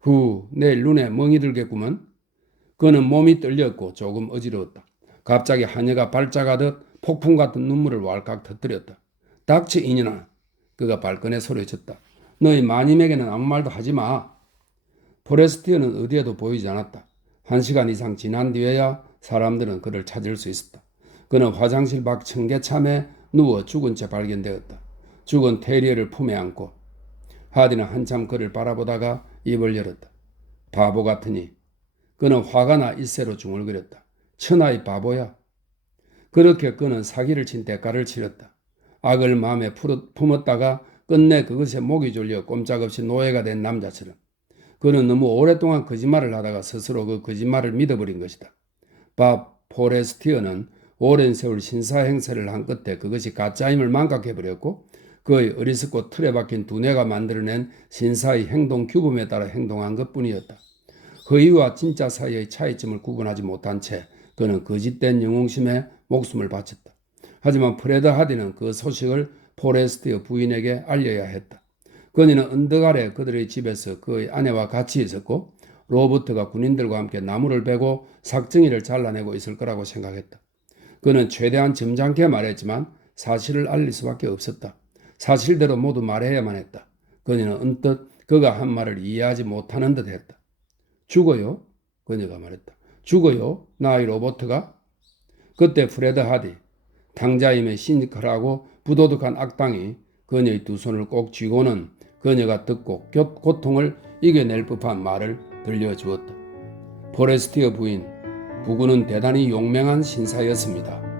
후, 내일 눈에 멍이 들겠구먼. 그는 몸이 떨렸고 조금 어지러웠다. 갑자기 하녀가 발작하듯 폭풍 같은 눈물을 왈칵 터뜨렸다. 닥쳐 이년아. 그가 발끈해 소리쳤다. 너희 마님에게는 아무 말도 하지 마. 포레스티어는 어디에도 보이지 않았다. 1시간 이상 지난 뒤에야 사람들은 그를 찾을 수 있었다. 그는 화장실 밖 청계참에 누워 죽은 채 발견되었다. 죽은 테리어를 품에 안고. 하디는 한참 그를 바라보다가 입을 열었다. 바보 같으니. 그는 화가 나 일세로 중얼거렸다. 천하의 바보야. 그렇게 그는 사기를 친 대가를 치렀다. 악을 마음에 품었다가 끝내 그것에 목이 졸려 꼼짝없이 노예가 된 남자처럼. 그는 너무 오랫동안 거짓말을 하다가 스스로 그 거짓말을 믿어버린 것이다. 밥 포레스티어는 오랜 세월 신사 행세를 한 끝에 그것이 가짜임을 망각해버렸고 그의 어리석고 틀에 박힌 두뇌가 만들어낸 신사의 행동 규범에 따라 행동한 것뿐이었다. 허위와 진짜 사이의 차이점을 구분하지 못한 채 그는 거짓된 영웅심에 목숨을 바쳤다. 하지만 프레드 하디는 그 소식을 포레스티어 부인에게 알려야 했다. 그녀는 언덕 아래 그들의 집에서 그의 아내와 같이 있었고 로버트가 군인들과 함께 나무를 베고 삭정이를 잘라내고 있을 거라고 생각했다. 그는 최대한 점잖게 말했지만 사실을 알릴 수밖에 없었다. 사실대로 모두 말해야만 했다. 그녀는 언뜻 그가 한 말을 이해하지 못하는 듯 했다. 죽어요? 그녀가 말했다. 죽어요? 나의 로버트가? 그때 프레드 하디, 탕자임의 시니컬하고 부도덕한 악당이 그녀의 두 손을 꼭 쥐고는 그녀가 듣고 고통을 이겨낼 법한 말을 들려주었다. 포레스티어 부인, 부군은 대단히 용맹한 신사였습니다.